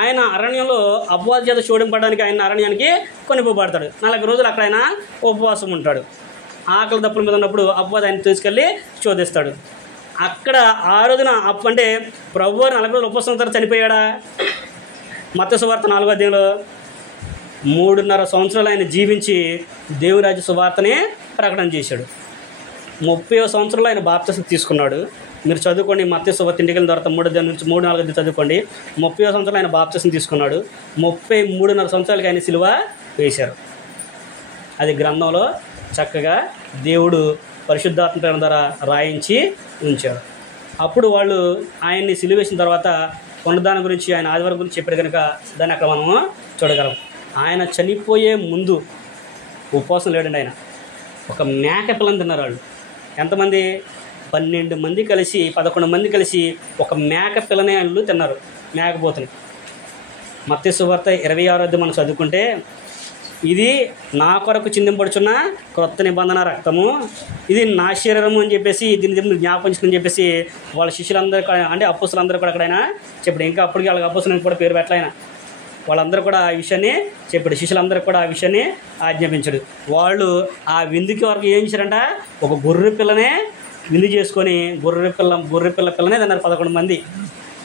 ఆయన అరణ్యంలో అపవాది చేత శోధింపడానికి ఆయన అరణ్యానికి కొనిపోబడతాడు. 40 రోజులు అక్కడ ఆయన ఉపవాసం ఉంటాడు. ఆకలి దప్పుల మీద ఉన్నప్పుడు అపవాది ఆయన తీసుకెళ్ళి శోధిస్తాడు. అక్కడ ఆ రోజున అంటే ప్రభు 40 రోజులు ఉపవాసం తర్వాత చనిపోయాడా? మత్తయి సువార్త 4వ అధ్యాయంలో 3.5 సంవత్సరాలు ఆయన జీవించి దేవురాజ్య సువార్తనే ప్రకటన చేశాడు. 30వ సంవత్సరంలో ఆయన బాప్తిసం తీసుకున్నాడు. మీరు చదువుకోండి, మత్తయి సువార్త ఇంటికి వెళ్ళిన తర్వాత 3 నుంచి 3-4 చదువుకోండి. 30వ సంవత్సరంలో ఆయన బాప్తిసం తీసుకున్నాడు. 33.5 సంవత్సరాలకి ఆయన సిలువ వేశారు. అది గ్రంథంలో చక్కగా దేవుడు పరిశుద్ధాత్మ ప్రేరణ ద్వారా రాయించి ఉంచారు. అప్పుడు వాళ్ళు ఆయన్ని సిలువ వేసిన తర్వాత పునరుద్ధానం గురించి, ఆయన ఆదివారం గురించి చెప్పాడు కనుక దాన్ని అక్కడ మనము చూడగలం. ఆయన చనిపోయే ముందు ఉపవాసం లేడండి. ఆయన ఒక మేక పిల్లని తిన్నారు. వాళ్ళు ఎంతమంది? 12 మంది కలిసి 11 మంది కలిసి ఒక మేక పిల్లని వాళ్ళు తిన్నారు, మేకపోతుని. మత్తయి సువార్త 26వ అధ్యాయం మనం చదువుకుంటే, ఇది నా కొరకు చిందింపడుచున్న క్రొత్త నిబంధన రక్తము, ఇది నా శరీరము అని చెప్పేసి దీన్ని జ్ఞాపకం చెప్పేసి వాళ్ళ శిష్యులందరూ అంటే అపోస్తులందరూ కూడా అక్కడైనా చెప్పాడు. ఇంకా అప్పటికి వాళ్ళకి అపోస్తులకు కూడా పేరు పెట్టలైనా వాళ్ళందరూ కూడా ఆ విషయాన్ని చెప్పాడు. శిష్యులందరూ కూడా ఆ విషయాన్ని ఆజ్ఞాపించాడు. వాళ్ళు ఆ విందుకి వరకు ఏం చేశారంట? ఒక గొర్రె పిల్లనే విందు చేసుకొని గొర్రె పిల్లనే తిన్నారు 11 మంది.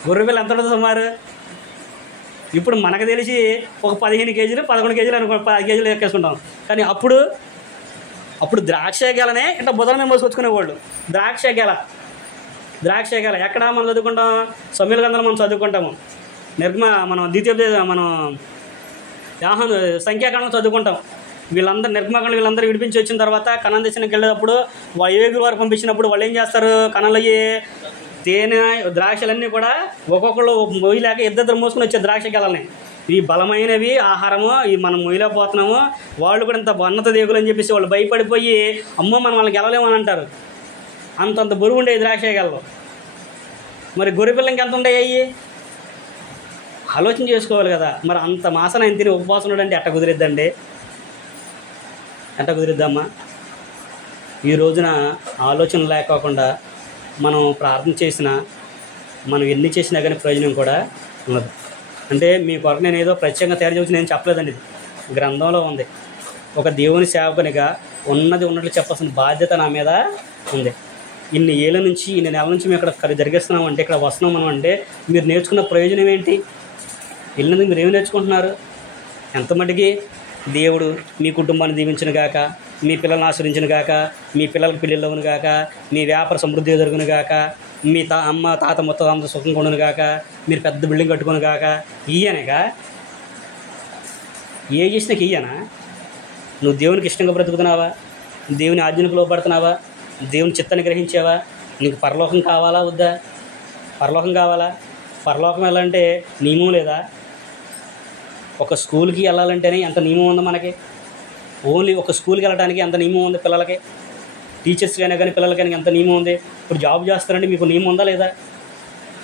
గొర్రె పిల్ల ఎంత ఉంటుంది సుమారు? ఇప్పుడు మనకు తెలిసి ఒక 15 కేజీలు 11 కేజీలు అనుకో, 10 కేజీలు ఎక్కేసుకుంటాం. కానీ అప్పుడు ద్రాక్ష గెలనే ఇట్లా బుధల మీద మోసుకొచ్చుకునేవాళ్ళు. ద్రాక్ష గెల ఎక్కడ మనం చదువుకుంటాం? సమయల గ్రంథంలో మనం చదువుకుంటాము. మనం మనం సంఖ్యాకాండం చదువుకుంటాం. నిర్గమాకాండం వీళ్ళందరూ విడిపించి వచ్చిన తర్వాత కనాన్ దేశానికి వెళ్ళేటప్పుడు ఏగురు వారు పంపించినప్పుడు వాళ్ళు ఏం చేస్తారు? కణంలో తేనె ద్రాక్షలన్నీ కూడా ఒక్కొక్కళ్ళు మొయ్యలేక ఇద్దరు మోసుకుని వచ్చే ద్రాక్ష గెలని. ఇవి బలమైనవి ఆహారము, ఇవి మనం మొయ్యలేకపోతున్నాము. వాళ్ళు కూడా ఇంత ఉన్నత దేవులు అని చెప్పేసి వాళ్ళు భయపడిపోయి అమ్మో మనం వాళ్ళని గెలలేమని అంటారు. అంతంత బరువు ఉండేవి ద్రాక్ష గెలలు. మరి గొర్రె పిల్ల ఇంకెంత ఉండేవి? ఆలోచన చేసుకోవాలి కదా. మరి అంత మాసన ఆయన తిని ఉపవాసం ఉన్నాడంటే ఎట్ట కుదిరిద్దమ్మా? ఈ రోజున ఆలోచన లేకోకుండా మనం ప్రార్థన చేసినా, మనం ఎన్ని చేసినా కానీ ప్రయోజనం కూడా ఉండదు. అంటే మీ కొరకు నేను ఏదో ప్రత్యేకంగా తయారు చేసి నేను చెప్పలేదండి. ఇది గ్రంథంలో ఉంది. ఒక దేవుని సేవకునిగా ఉన్నట్లు చెప్పాల్సిన బాధ్యత నా మీద ఉంది. ఇన్ని ఏళ్ళ నుంచి, ఇన్ని నెలల నుంచి మేము ఇక్కడ జరిగిస్తున్నాం అంటే, ఇక్కడ వస్తున్నాం మనం అంటే మీరు నేర్చుకున్న ప్రయోజనం ఏంటి? వెళ్ళినందుకు మీరు ఏమి నేర్చుకుంటున్నారు? ఎంత మటుకి దేవుడు మీ కుటుంబాన్ని దీవించును గాక, మీ పిల్లల్ని ఆశ్రయించును గాక, మీ పిల్లలకు పెళ్ళిళ్ళు అవును గాక, మీ వ్యాపార సమృద్ధి జరుగును గాక, మీ అమ్మ తాత మొత్తం అంత సుఖం కొనును గాక, మీరు పెద్ద బిల్డింగ్ కట్టుకుని గాక. ఇయ్యనేగా ఏ చేసినాక ఇయ్యనా? నువ్వు దేవునికి ఇష్టంగా బ్రతుకుతున్నావా? దేవుని ఆజ్ఞలకు లోపడుతున్నావా? దేవుని చిత్తాన్ని గ్రహించావా? నీకు పరలోకం కావాలా వద్దా? పరలోకం కావాలా? పరలోకం వెళ్ళాలంటే నియమం లేదా? ఒక స్కూల్కి వెళ్ళాలంటేనే ఎంత నియమం ఉంది మనకి. ఓన్లీ ఒక స్కూల్కి వెళ్ళడానికి ఎంత నియమం ఉంది పిల్లలకి, టీచర్స్కైనా కానీ పిల్లలకైనా ఎంత నియమం ఉంది. ఇప్పుడు జాబ్ చేస్తారంటే మీకు నియమం ఉందా లేదా?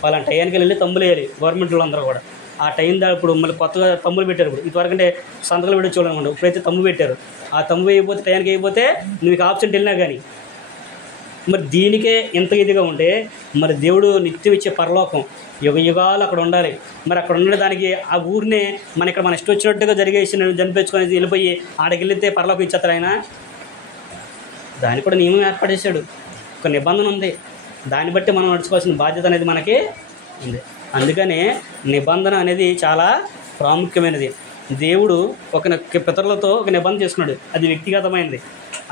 వాళ్ళ టైంకి వెళ్ళి తమ్ములు వేయాలి గవర్నమెంట్లో అందరూ కూడా. ఆ టైం ఇప్పుడు మళ్ళీ కొత్తగా తమ్ములు పెట్టారు. ఇప్పుడు ఇదివరకంటే సంతకాలు పెట్టి చూడాలనుకోండి, ఇప్పుడైతే తమ్ము పెట్టారు. ఆ తమ్ము వేయకపోతే టైంకి అయిపోతే నువ్వు ఆబ్సెంట్ వెళ్ళినా కానీ. మరి దీనికే ఇంత ఇదిగా ఉంటే మరి దేవుడు నిత్యం ఇచ్చే పరలోకం యుగాలు అక్కడ ఉండాలి. మరి అక్కడ ఉండడానికి ఆ ఊరినే మన ఇక్కడ మన ఇష్టం వచ్చినట్టుగా జరిగేసి జనిపించుకొని వెళ్ళిపోయి ఆడికి వెళ్తే పరలోకం ఇచ్చేస్తారు ఆయన. దానికి కూడా నియమం ఏర్పాటు చేశాడు, ఒక నిబంధన ఉంది. దాన్ని బట్టి మనం నడుచుకోవాల్సిన బాధ్యత అనేది మనకి ఉంది. అందుకనే నిబంధన అనేది చాలా ప్రాముఖ్యమైనది. దేవుడు ఒక పితరులతో ఒక నిబంధన చేసుకున్నాడు. అది వ్యక్తిగతమైనది.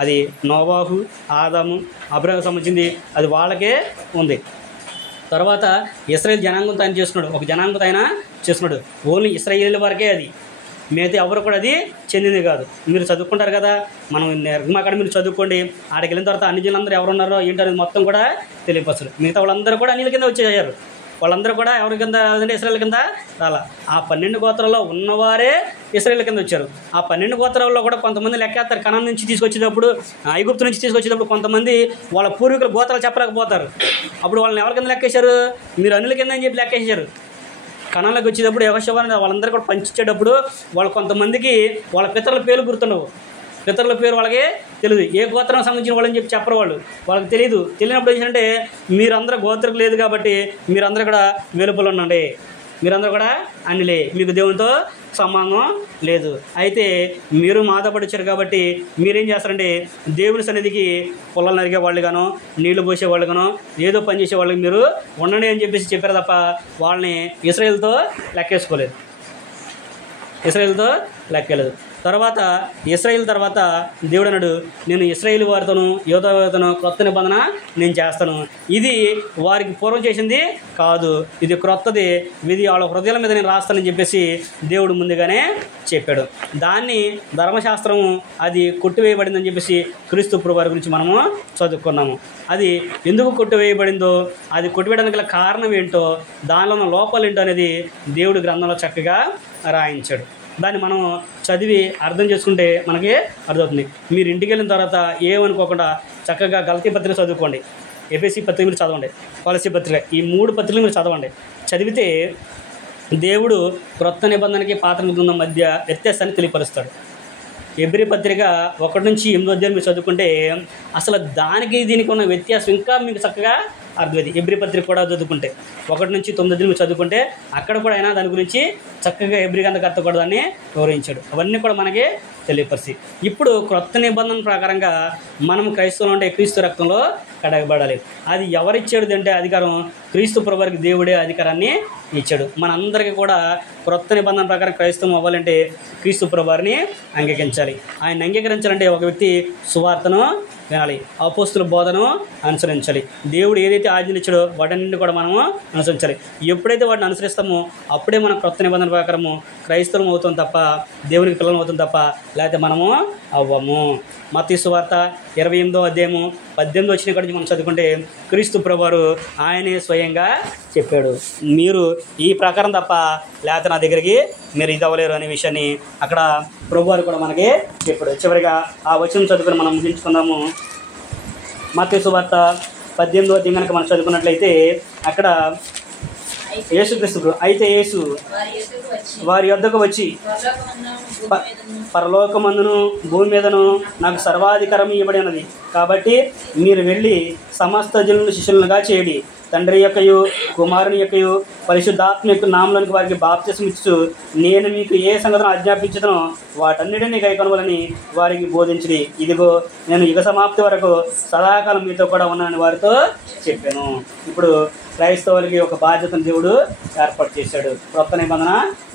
అది నోవాహు, ఆదాము, అబ్రహాముకు సంబంధించింది. అది వాళ్ళకే ఉంది. తర్వాత ఇశ్రాయేల్ జనాంగంతో ఆయన చేసుకున్నాడు. ఒక జనాంగంతో ఆయన చేసుకున్నాడు. ఓన్లీ ఇశ్రాయేల్ వరకే అది. మిగతా ఎవరు కూడా అది చెందింది కాదు. మీరు చదువుకుంటారు కదా, మనం నిర్గమాకాండం మీరు చదువుకోండి. ఆడికి వెళ్ళిన తర్వాత అన్ని జనులందరూ ఎవరున్నారో ఏంటనేది మొత్తం కూడా తెలియపరచరు. మిగతా వాళ్ళందరూ కూడా అన్నిల కింద వచ్చేసారు. వాళ్ళందరూ కూడా ఎవరి కింద అంటే ఇశ్రాయేల్ కింద రాలా. ఆ 12 గోత్రాల్లో ఉన్నవారే ఇశ్రాయేల్ కింద వచ్చారు. ఆ 12 గోత్రాల్లో కూడా కొంతమంది లెక్కేస్తారు. కనాన్ నుంచి తీసుకొచ్చేటప్పుడు, ఐగుప్తు నుంచి తీసుకొచ్చేటప్పుడు కొంతమంది వాళ్ళ పూర్వీకుల గోత్రాలు చెప్పలేకపోతారు. అప్పుడు వాళ్ళని ఎవరి కింద లెక్కేశారు? మీరు అన్నిల కింద అని చెప్పి లెక్కేసారు. కణాలకు వచ్చేటప్పుడు యెహోషువ వాళ్ళందరూ కూడా పంచిచ్చేటప్పుడు వాళ్ళు కొంతమందికి వాళ్ళ పితరుల పేర్లు గుర్తుండవు. పితరుల పేరు వాళ్ళకి తెలియదు, ఏ గోత్రం సంబంధించిన వాళ్ళని చెప్పి చెప్పరు, వాళ్ళకి తెలియదు. తెలియనప్పుడు ఏంటంటే మీరందరూ గోత్రకు లేదు కాబట్టి మీరందరూ కూడా వెలుపల ఉండండి, మీరందరూ కూడా అన్నిలే, మీకు దేవునితో సంబంధం లేదు. అయితే మీరు మాదపడిచ్చారు కాబట్టి మీరేం చేస్తారంటే దేవుని సన్నిధికి పొలాలు నరిగే వాళ్ళు గానో, నీళ్లు పోసే వాళ్ళు గానో, ఏదో పని చేసే వాళ్ళకి మీరు ఉండండి అని చెప్పేసి చెప్పారు తప్ప వాళ్ళని ఇశ్రాయేలుతో లెక్కేసుకోలేదు, ఇశ్రాయేలుతో లెక్కలేదు. తర్వాత ఇశ్రాయేలు తర్వాత దేవుడు అన్నాడు, నేను ఇశ్రాయేలు వారితోనూ యోధా వారితోనూ క్రొత్త నిబంధన నేను చేస్తాను, ఇది వారికి పూర్వం చేసింది కాదు, ఇది క్రొత్తది, ఇది వాళ్ళ హృదయాల మీద నేను రాస్తానని చెప్పేసి దేవుడు ముందుగానే చెప్పాడు. దాన్ని ధర్మశాస్త్రం అది కొట్టివేయబడిందని చెప్పేసి క్రీస్తు ప్రభువు వారి గురించి మనము చదువుకున్నాము. అది ఎందుకు కొట్టివేయబడిందో, అది కొట్టివేయడానికి గల కారణం ఏంటో, దానిలో ఉన్న లోపాలు ఏంటో అనేది దేవుడు గ్రంథంలో చక్కగా రాయించాడు. దాన్ని మనం చదివి అర్థం చేసుకుంటే మనకి అర్థమవుతుంది. మీరు ఇంటికి వెళ్ళిన తర్వాత ఏమనుకోకుండా చక్కగా గలతీ పత్రిక చదువుకోండి, ఎఫెసీ పత్రిక మీరు చదవండి, కొలసీ పత్రిక, ఈ 3 పత్రికలు మీరు చదవండి. చదివితే దేవుడు క్రొత్త నిబంధనకి పాత నిబంధన మధ్య వ్యత్యాసాన్ని తెలియపరుస్తాడు. హెబ్రీ పత్రిక 1 నుంచి 8 అధ్యాయం మీరు చదువుకుంటే అసలు దానికి దీనికి ఉన్న వ్యత్యాసం ఇంకా మీకు చక్కగా అర్థమైంది. హెబ్రీ పత్రిక కూడా చదువుకుంటే 1 నుంచి 9 అధ్యాయం మీరు చదువుకుంటే అక్కడ కూడా అయినా దాని గురించి చక్కగా హెబ్రీ గ్రంథకర్త కూడా దాన్ని వివరించాడు. అవన్నీ కూడా మనకి తెలియపరిచి ఇప్పుడు క్రొత్త నిబంధన ప్రకారంగా మనం క్రైస్తవులు అంటే క్రీస్తు రక్తంలో కడగబడాలి. అది ఎవరిచ్చాడు అంటే అధికారం క్రీస్తు ప్రభువుకి దేవుడే అధికారాన్ని ఇచ్చాడు. మనందరికీ కూడా క్రొత్త నిబంధన ప్రకారం క్రైస్తవం అవ్వాలంటే క్రీస్తు ప్రభువుని అంగీకరించాలి. ఆయన అంగీకరించాలంటే ఒక వ్యక్తి సువార్తను వినాలి, అపోస్తుల బోధను అనుసరించాలి, దేవుడు ఏదైతే ఆజ్ఞలు ఇచ్చాడో వాటన్నింటినీ కూడా మనము అనుసరించాలి. ఎప్పుడైతే వాటిని అనుసరిస్తామో అప్పుడే మనం క్రొత్త నిబంధన ప్రకారము క్రైస్తవం అవుతాం తప్ప దేవునికి పిల్లలు అవుతాం తప్ప లేకపోతే మనము అవ్వము. మత్తయి సువార్త 28వ అధ్యాయము 18 వచ్చిన కాడి మనం చదువుకుంటే క్రీస్తు ప్రభువారు ఆయనే స్వయంగా చెప్పాడు, మీరు ఈ ప్రకారం తప్ప లేకపోతే నా దగ్గరికి మీరు ఇది అవ్వలేరు అనే విషయాన్ని అక్కడ ప్రభువారు కూడా మనకి చెప్పాడు. చివరిగా ఆ వచనం చదువుకుని మనం ముగించుకుందాము. మత్తయి సువార్త 18వ అధ్యాయం కనుక మనం చదువుకున్నట్లయితే అక్కడ యేసుక్రీస్తు అయితే యేసు వారి యొద్దకు వచ్చి పరలోకమందును భూమి మీదను నాకు సర్వాధికారం ఇవ్వబడి ఉన్నది, కాబట్టి మీరు వెళ్ళి సమస్త జనులను శిష్యులుగా చేయండి, తండ్రి యొక్కయు కుమారుని యొక్కయు పరిశుద్ధాత్మ యొక్క నామములోనికి వారికి బాప్తిసం ఇచ్చు, నేను మీకు ఏ సంగతిని ఆజ్ఞాపించదనో వాటన్నిటినీ కైకొనవలని వారికి బోధించుడి, ఇదిగో నేను యుగ సమాప్తి వరకు సదాకాలం మీతో కూడా ఉన్నానని వారితో చెప్పాను. ఇప్పుడు క్రైస్తవులకి ఒక బాధ్యతను దేవుడు ఏర్పాటు చేశాడు, క్రొత్త నిబంధన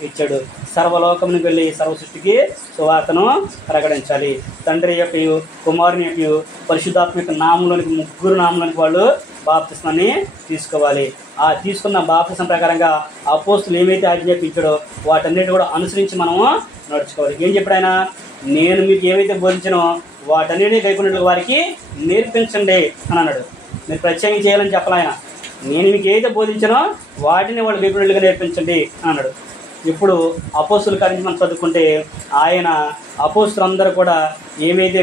ఇచ్చాడు. సర్వలోకమునికి వెళ్ళి సర్వ సృష్టికి సువార్తను ప్రకటించాలి, తండ్రి యొక్కయు కుమారుని యొక్కయు పరిశుద్ధాత్మ యొక్క నామంలోనికి 3 నామంలోనికి వాళ్ళు బాప్తిస్మాన్ని తీసుకోవాలి. ఆ తీసుకున్న బాప్తిసం ప్రకారంగా అపోస్తులు ఏమైతే ఆజ్ఞాపించాడో వాటన్నిటి కూడా అనుసరించి మనము నడుచుకోవాలి. ఏం చెప్పాడు ఆయన? నేను మీకు ఏమైతే బోధించానో వాటన్నిటినీ కైకొన్నట్లు వారికి నేర్పించండి అని అన్నాడు. మీరు ప్రత్యేకం చేయాలని చెప్పాలి ఆయన. నేను మీకు ఏదైతే బోధించానో వాటిని వాళ్ళు కైకొన్నట్లుగా నేర్పించండి అని అన్నాడు. ఇప్పుడు అపోస్తుల కార్యం మనం చదువుకుంటే ఆయన అపోస్తులందరూ కూడా ఏమైతే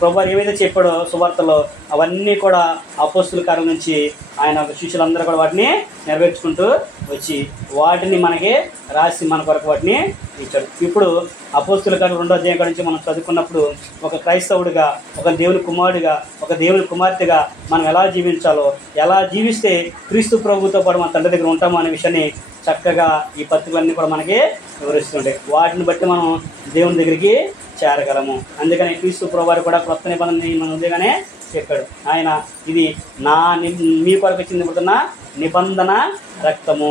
ప్రభువారు ఏమైతే చెప్పాడో సువార్తలో అవన్నీ కూడా అపోస్తుల కార్యం నుంచి ఆయన శిష్యులందరూ కూడా వాటిని నెరవేర్చుకుంటూ వచ్చి వాటిని మనకి రాసి మన కొరకు వాటిని ఇచ్చాడు. ఇప్పుడు అపోస్తుల కార్యం 2వ అధ్యాయం నుంచి మనం చదువుకున్నప్పుడు ఒక క్రైస్తవుడిగా, ఒక దేవుని కుమారుడిగా, ఒక దేవుని కుమార్తెగా మనం ఎలా జీవించాలో, ఎలా జీవిస్తే క్రీస్తు ప్రభువుతో పాటు మన తండ్రి దగ్గర ఉంటామో అనే విషయాన్ని చక్కగా ఈ పత్రికలన్నీ కూడా మనకి వివరిస్తుంటాయి. వాటిని బట్టి మనం దేవుని దగ్గరికి చేరగలము. అందుకని క్రీస్తు ప్రభువారు కూడా క్రొత్త నిబంధన మన ముందుగానే చెప్పాడు. ఆయన ఇది మీ కొరకు చిందిపుతున్న నిబంధన రక్తము.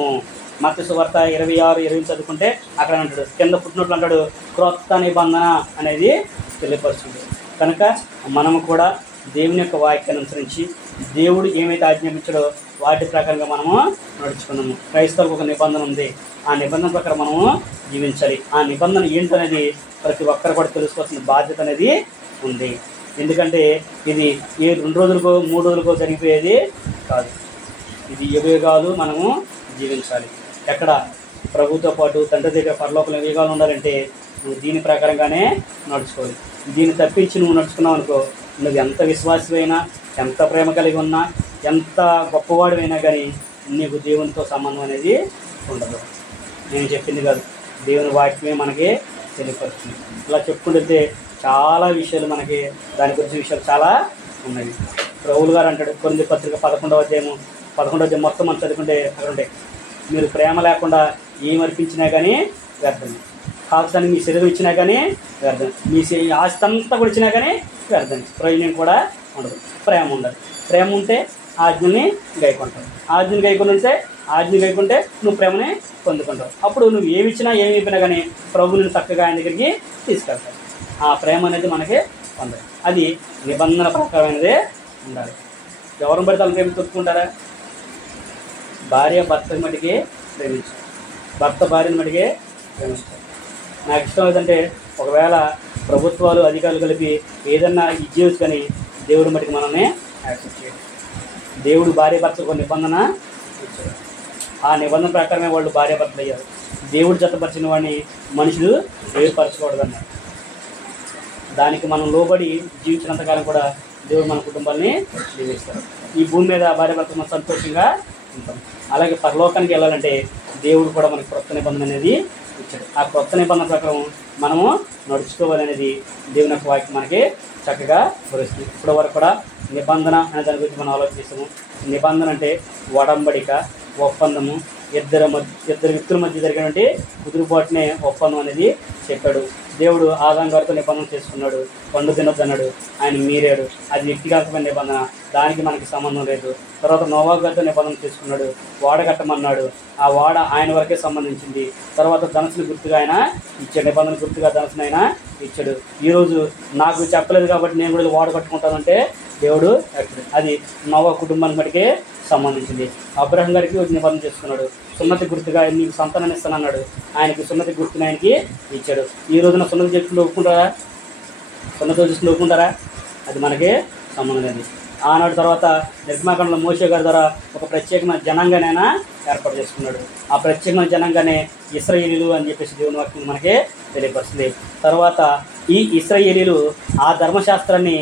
మత్తయి సువార్త 26:20 చదువుకుంటే అక్కడ అంటాడు, కింద పుట్టినట్లు అంటాడు, క్రొత్త నిబంధన అనేది తెలియపరుస్తుంది. కనుక మనము కూడా దేవుని యొక్క వాక్యాన్ని అనుసరించి దేవుడు ఏమైతే ఆజ్ఞాపించాడో వాటి ప్రకారంగా మనము నడుచుకున్నాము. క్రైస్తవులకు ఒక నిబంధన ఉంది, ఆ నిబంధన ప్రకారం మనము జీవించాలి. ఆ నిబంధన ఏంటనేది ప్రతి ఒక్కరు కూడా తెలుసుకోవాల్సిన బాధ్యత అనేది ఉంది. ఎందుకంటే ఇది ఏ 2 రోజులకో 3 రోజులకో జరిగిపోయేది కాదు, ఇది యుగాలు మనము జీవించాలి. ఎక్కడ ప్రభుతో పాటు తండ్రి దగ్గర పరలోకంలో యుగాలు ఉండాలంటే నువ్వు దీని ప్రకారంగానే నడుచుకోవాలి. దీన్ని తప్పించి నువ్వు నడుచుకున్నావు అనుకో, నువ్వు ఎంత విశ్వాసమైనా, ఎంత ప్రేమ కలిగి ఉన్నా, ఎంత గొప్పవాడివైనా కానీ నీకు దేవునితో సంబంధం అనేది ఉండదు. నేను చెప్పింది కాదు, దేవుని వాక్యమే మనకి తెలియపరుస్తుంది. ఇలా చెప్పుకుంటే చాలా విషయాలు మనకి దాని గురించి విషయాలు చాలా ఉన్నాయి. రౌలు గారు అంటాడు కొరింథీ పత్రిక 11వ అధ్యాయం మొత్తం మనం చదువుకుంటే అక్కడ ఉంటాయి. మీరు ప్రేమ లేకుండా ఏం అర్పించినా కానీ వ్యర్థం, కాల్చడానికి మీ శరీరం ఇచ్చినా కానీ వ్యర్థం, మీ ఆస్తి అంతా కూడా ఇచ్చినా కానీ వ్యర్థం, ప్రయోజనం కూడా ఉండదు. ప్రేమ ఉండదు. ప్రేమ ఉంటే ఆజ్ఞని గైకొంటావు. ఆజ్ఞని గైకుంటే నువ్వు ప్రేమని పొందుకుంటావు. అప్పుడు నువ్వు ఏమి ఇచ్చినా ఏమి ఇప్పినా కానీ ప్రభు నేను చక్కగా ఆయన దగ్గరికి తీసుకెళ్తావు. ఆ ప్రేమ అనేది మనకి పొందాలి. అది నిబంధన ప్రకారమైనదే ఉండాలి. ఎవరిని పడితే వాళ్ళని ప్రేమ తొక్కుకుంటారా? భార్య భర్తని మటుకే ప్రేమించాలి, భర్త భార్యని మటుకే ప్రేమించాలి. నాకు ఇష్టం ఏంటంటే ఒకవేళ ప్రభుత్వాలు అధికారులు కలిపి ఏదన్నా ఇచ్చేయచ్చు, కానీ దేవుడి మటుకు మనల్ని యాక్సెప్ట్ చేయాలి. దేవుడు భార్య భర్తకు ఒక నిబంధన ఇచ్చాడు. ఆ నిబంధన ప్రకారమే వాళ్ళు భార్య భర్తలు అయ్యారు. దేవుడు జతపరిచిన వాడిని మనుషులు వేరుపరచకూడదన్నారు. దానికి మనం లోబడి జీవించినంతకాలం కూడా దేవుడు మన కుటుంబాన్ని జీవిస్తారు. ఈ భూమి మీద భార్య భర్త మనం సంతోషంగా ఉంటాం. అలాగే పరలోకానికి వెళ్ళాలంటే దేవుడు కూడా మనకి కొత్త నిబంధన అనేది ఇచ్చాడు. ఆ కొత్త నిబంధన ప్రకారం మనము నడుచుకోవాలనేది దేవుని యొక్క వాక్యం మనకి చక్కగా వివరిస్తుంది. ఇప్పటి వరకు కూడా నిబంధన అనే దాని గురించి మనం ఆలోచిస్తాము. నిబంధన అంటే ఒడంబడిక, ఒప్పందము, ఇద్దరు వ్యక్తుల మధ్య జరిగినటువంటి కుదురుబాటునే ఒప్పందం అనేది చెప్పాడు. దేవుడు ఆదాం గారితో నిబంధన చేసుకున్నాడు, పండు తినొద్దు అన్నాడు, ఆయన మీరాడు. అది వ్యక్తిగతమైన నిబంధన, దానికి మనకి సంబంధం లేదు. తర్వాత నోవాహు గారితో నిబంధన చేసుకున్నాడు, వాడ కట్టమన్నాడు, ఆ వాడ ఆయన వరకే సంబంధించింది. తర్వాత ధనసుని గుర్తుగా ఆయన ఇచ్చాడు, నిబంధన గుర్తుగా ధనసుని ఆయన ఇచ్చాడు. ఈరోజు నాకు చెప్పలేదు కాబట్టి నేను కూడా వాడ కట్టుకుంటానంటే దేవుడు అది నోవాహు కుటుంబానికి మటుకే సంబంధించింది. అబ్రహం గారికి నిబంధన చేసుకున్నాడు, సున్నతి గుర్తుగా నీకు సంతానాన్ని ఇస్తాను అన్నాడు, ఆయనకి సున్నతి గుర్తుని ఆయనకి ఇచ్చాడు. ఈ రోజున సున్నతి చేసుకుంటూ ఒప్పుకుంటారా? సున్నతి చేసుకుంటూ ఒప్పుకుంటారా? అది మనకి సంబంధం లేదు. ఆనాడు తర్వాత నిర్మాకాండంలో మోషే గారి ద్వారా ఒక ప్రత్యేకమైన జనాంగాన్ని ఆయన ఏర్పాటు చేసుకున్నాడు. ఆ ప్రత్యేకమైన జనాంగానే ఇశ్రాయేలీలు అని చెప్పేసి దేవుని వాక్యం మనకి తెలియపరుస్తుంది. తర్వాత ఈ ఇశ్రాయేలీలు ఆ ధర్మశాస్త్రాన్ని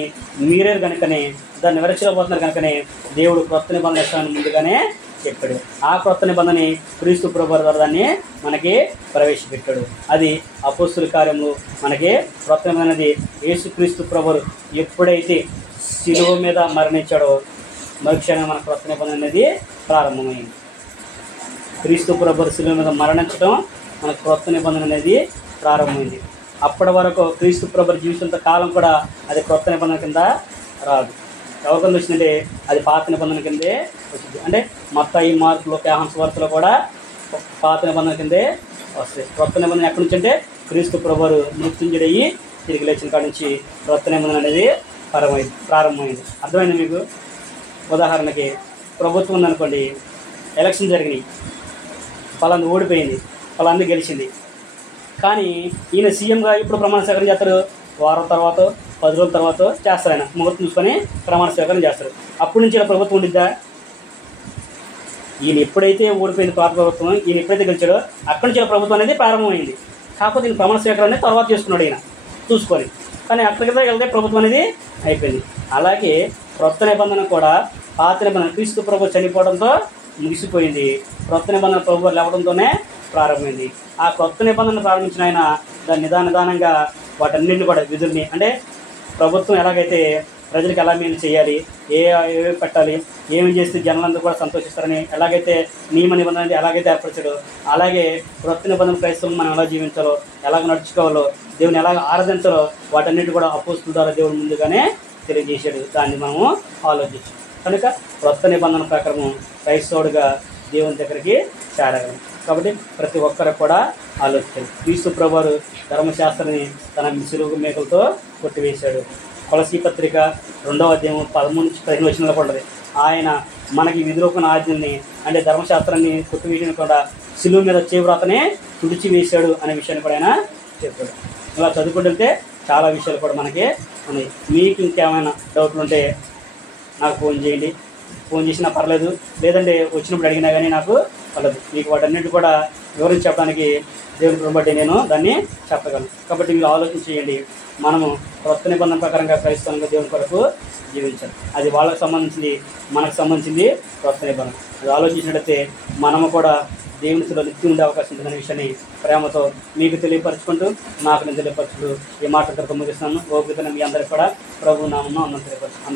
మీరేరు కనుకనే, దాన్ని విరచలేకపోతున్నారు కనుకనే దేవుడు క్రొత్త నిబంధన ఇస్తానని ముందుగానే చెప్పాడు. ఆ క్రొత్త నిబంధనని క్రీస్తు ప్రభువు ద్వారా దాన్ని మనకి ప్రవేశపెట్టాడు. అది అపోస్తుల కార్యములు మనకి క్రొత్త నిబంధన అనేది యేసుక్రీస్తు ప్రభువు ఎప్పుడైతే శిలువ మీద మరణించాడో మరుక్షణంగా మన క్రొత్త నిబంధన అనేది ప్రారంభమైంది. క్రీస్తు ప్రభువు శిలువ మీద మరణించడం మన క్రొత్త నిబంధన అనేది ప్రారంభమైంది. అప్పటి వరకు క్రీస్తు ప్రభువు జీవించేంత కాలం కూడా అది క్రొత్త నిబంధన కింద రాదు. ఎవరి కింద వచ్చిందంటే అది పాత నిబంధన కిందే వచ్చింది. అంటే మత్తయి, మార్కు, యోహాను సువార్తలో కూడా పాత నిబంధన కిందే వస్తుంది. క్రొత్త నిబంధన ఎక్కడి నుంచి అంటే క్రీస్తు ప్రభువు మృత్యుంజుడయ్యి తిరిగి లేచిన కాడి నుంచి క్రొత్త నిబంధన అనేది ప్రారంభమైంది. అర్థమైంది మీకు? ఉదాహరణకి ప్రభుత్వం ఉందనుకోండి, ఎలక్షన్ జరిగినాయి, పలాంది ఓడిపోయింది, పలాంది గెలిచింది. కానీ ఈయన సీఎంగా ఇప్పుడు ప్రమాణ స్వీకారం చేస్తారు. వారం తర్వాత 10 రోజుల తర్వాత చేస్తారు. ఆయన ముహూర్తం చూసుకొని ప్రమాణ స్వీకారం చేస్తారు. అప్పటి నుంచి ఇలా ప్రభుత్వం ఉండిద్దా? ఈయన ఎప్పుడైతే ఓడిపోయింది పాత ప్రభుత్వం, ఈయన ఎప్పుడైతే గెలిచాడో అక్కడి నుంచి ప్రభుత్వం అనేది ప్రారంభమైంది. కాకపోతే ఈయన ప్రమాణ స్వీకారం అనేది తర్వాత చేసుకున్నాడు ఈయన చూసుకొని. కానీ అక్కడికి వెళ్తే ప్రభుత్వం అనేది అయిపోయింది. అలాగే క్రొత్త నిబంధన కూడా పాత నిబంధన క్రీస్తు ప్రభు చనిపోవడంతో ముగిసిపోయింది. క్రొత్త నిబంధన ప్రభు లేవడంతోనే ప్రారంభమైంది. ఆ క్రొత్త నిబంధన ప్రారంభించిన ఆయన దాన్ని నిదానంగా వాటన్నింటిని కూడా విధుల్ని, అంటే ప్రభుత్వం ఎలాగైతే ప్రజలకు ఎలా మేలు చేయాలి, ఏవి పెట్టాలి, ఏమి చేస్తే జనాలందరూ కూడా సంతోషిస్తారని ఎలాగైతే నియమ నిబంధన ఎలాగైతే ఏర్పరిచాడో, అలాగే క్రొత్త నిబంధన క్రైస్తవులు మనం ఎలా జీవించాలో, ఎలాగ నడుచుకోవాలో, దేవుని ఎలాగ ఆరాధించాలో వాటన్నిటి కూడా అపోస్తుల ద్వారా దేవుడు ముందుగానే తెలియజేశాడు. దాన్ని మనము ఆలోచించాం. కనుక క్రొత్త నిబంధన ప్రకారం క్రైస్తవుడిగా దేవుని దగ్గరికి చేరగలం. కాబట్టి ప్రతి ఒక్కరు కూడా ఆలోచించాలి. క్రీస్తు ప్రభువు ధర్మశాస్త్రాన్ని తన సిలువ మేకలతో కొట్టివేశాడు. కొలసీ పత్రిక 2వ అధ్యాయం 13-15 వచనాల్లో ఉంటుంది. ఆయన మనకి విధిలోకున్న ఆజ్ఞల్ని, అంటే ధర్మశాస్త్రాన్ని కొట్టివేయడం కూడా సిలువ మీద చేవ్రాతనే తుడిచివేశాడు అనే విషయాన్ని కూడా ఆయన చెప్పాడు. ఇలా చదువుకుంటుంటే చాలా విషయాలు కూడా మనకి ఉన్నాయి. మీకు ఇంకేమైనా డౌట్లు ఉంటే నాకు ఫోన్ చేయండి. ఫోన్ చేసినా పర్లేదు, లేదంటే వచ్చినప్పుడు అడిగినా కానీ నాకు పర్లేదు. మీకు వాటన్నిటి కూడా వివరించి చెప్పడానికి దేవుని కృపను బట్టి నేను దాన్ని చెప్పగలను. కాబట్టి మీరు ఆలోచన చేయండి, మనము క్రొత్త నిబంధన ప్రకారంగా క్రైస్తవంగా దేవుని కొరకు జీవించాలి. అది వాళ్ళకి సంబంధించింది, మనకు సంబంధించింది క్రొత్త నిబంధన. అది ఆలోచించినట్లయితే మనము కూడా దేవుని సన్నిధిలో నిత్యం ఉండే అవకాశం ఉంటుందనే విషయాన్ని ప్రేమతో మీకు తెలియపరచుకుంటూ, నాకు నేను తెలియపరచుకుంటూ ఈ మాట ముగిస్తున్నాను. ఓపికను మీ అందరికీ కూడా ప్రభు నామమున తెలియపరచుకుంటున్నాను.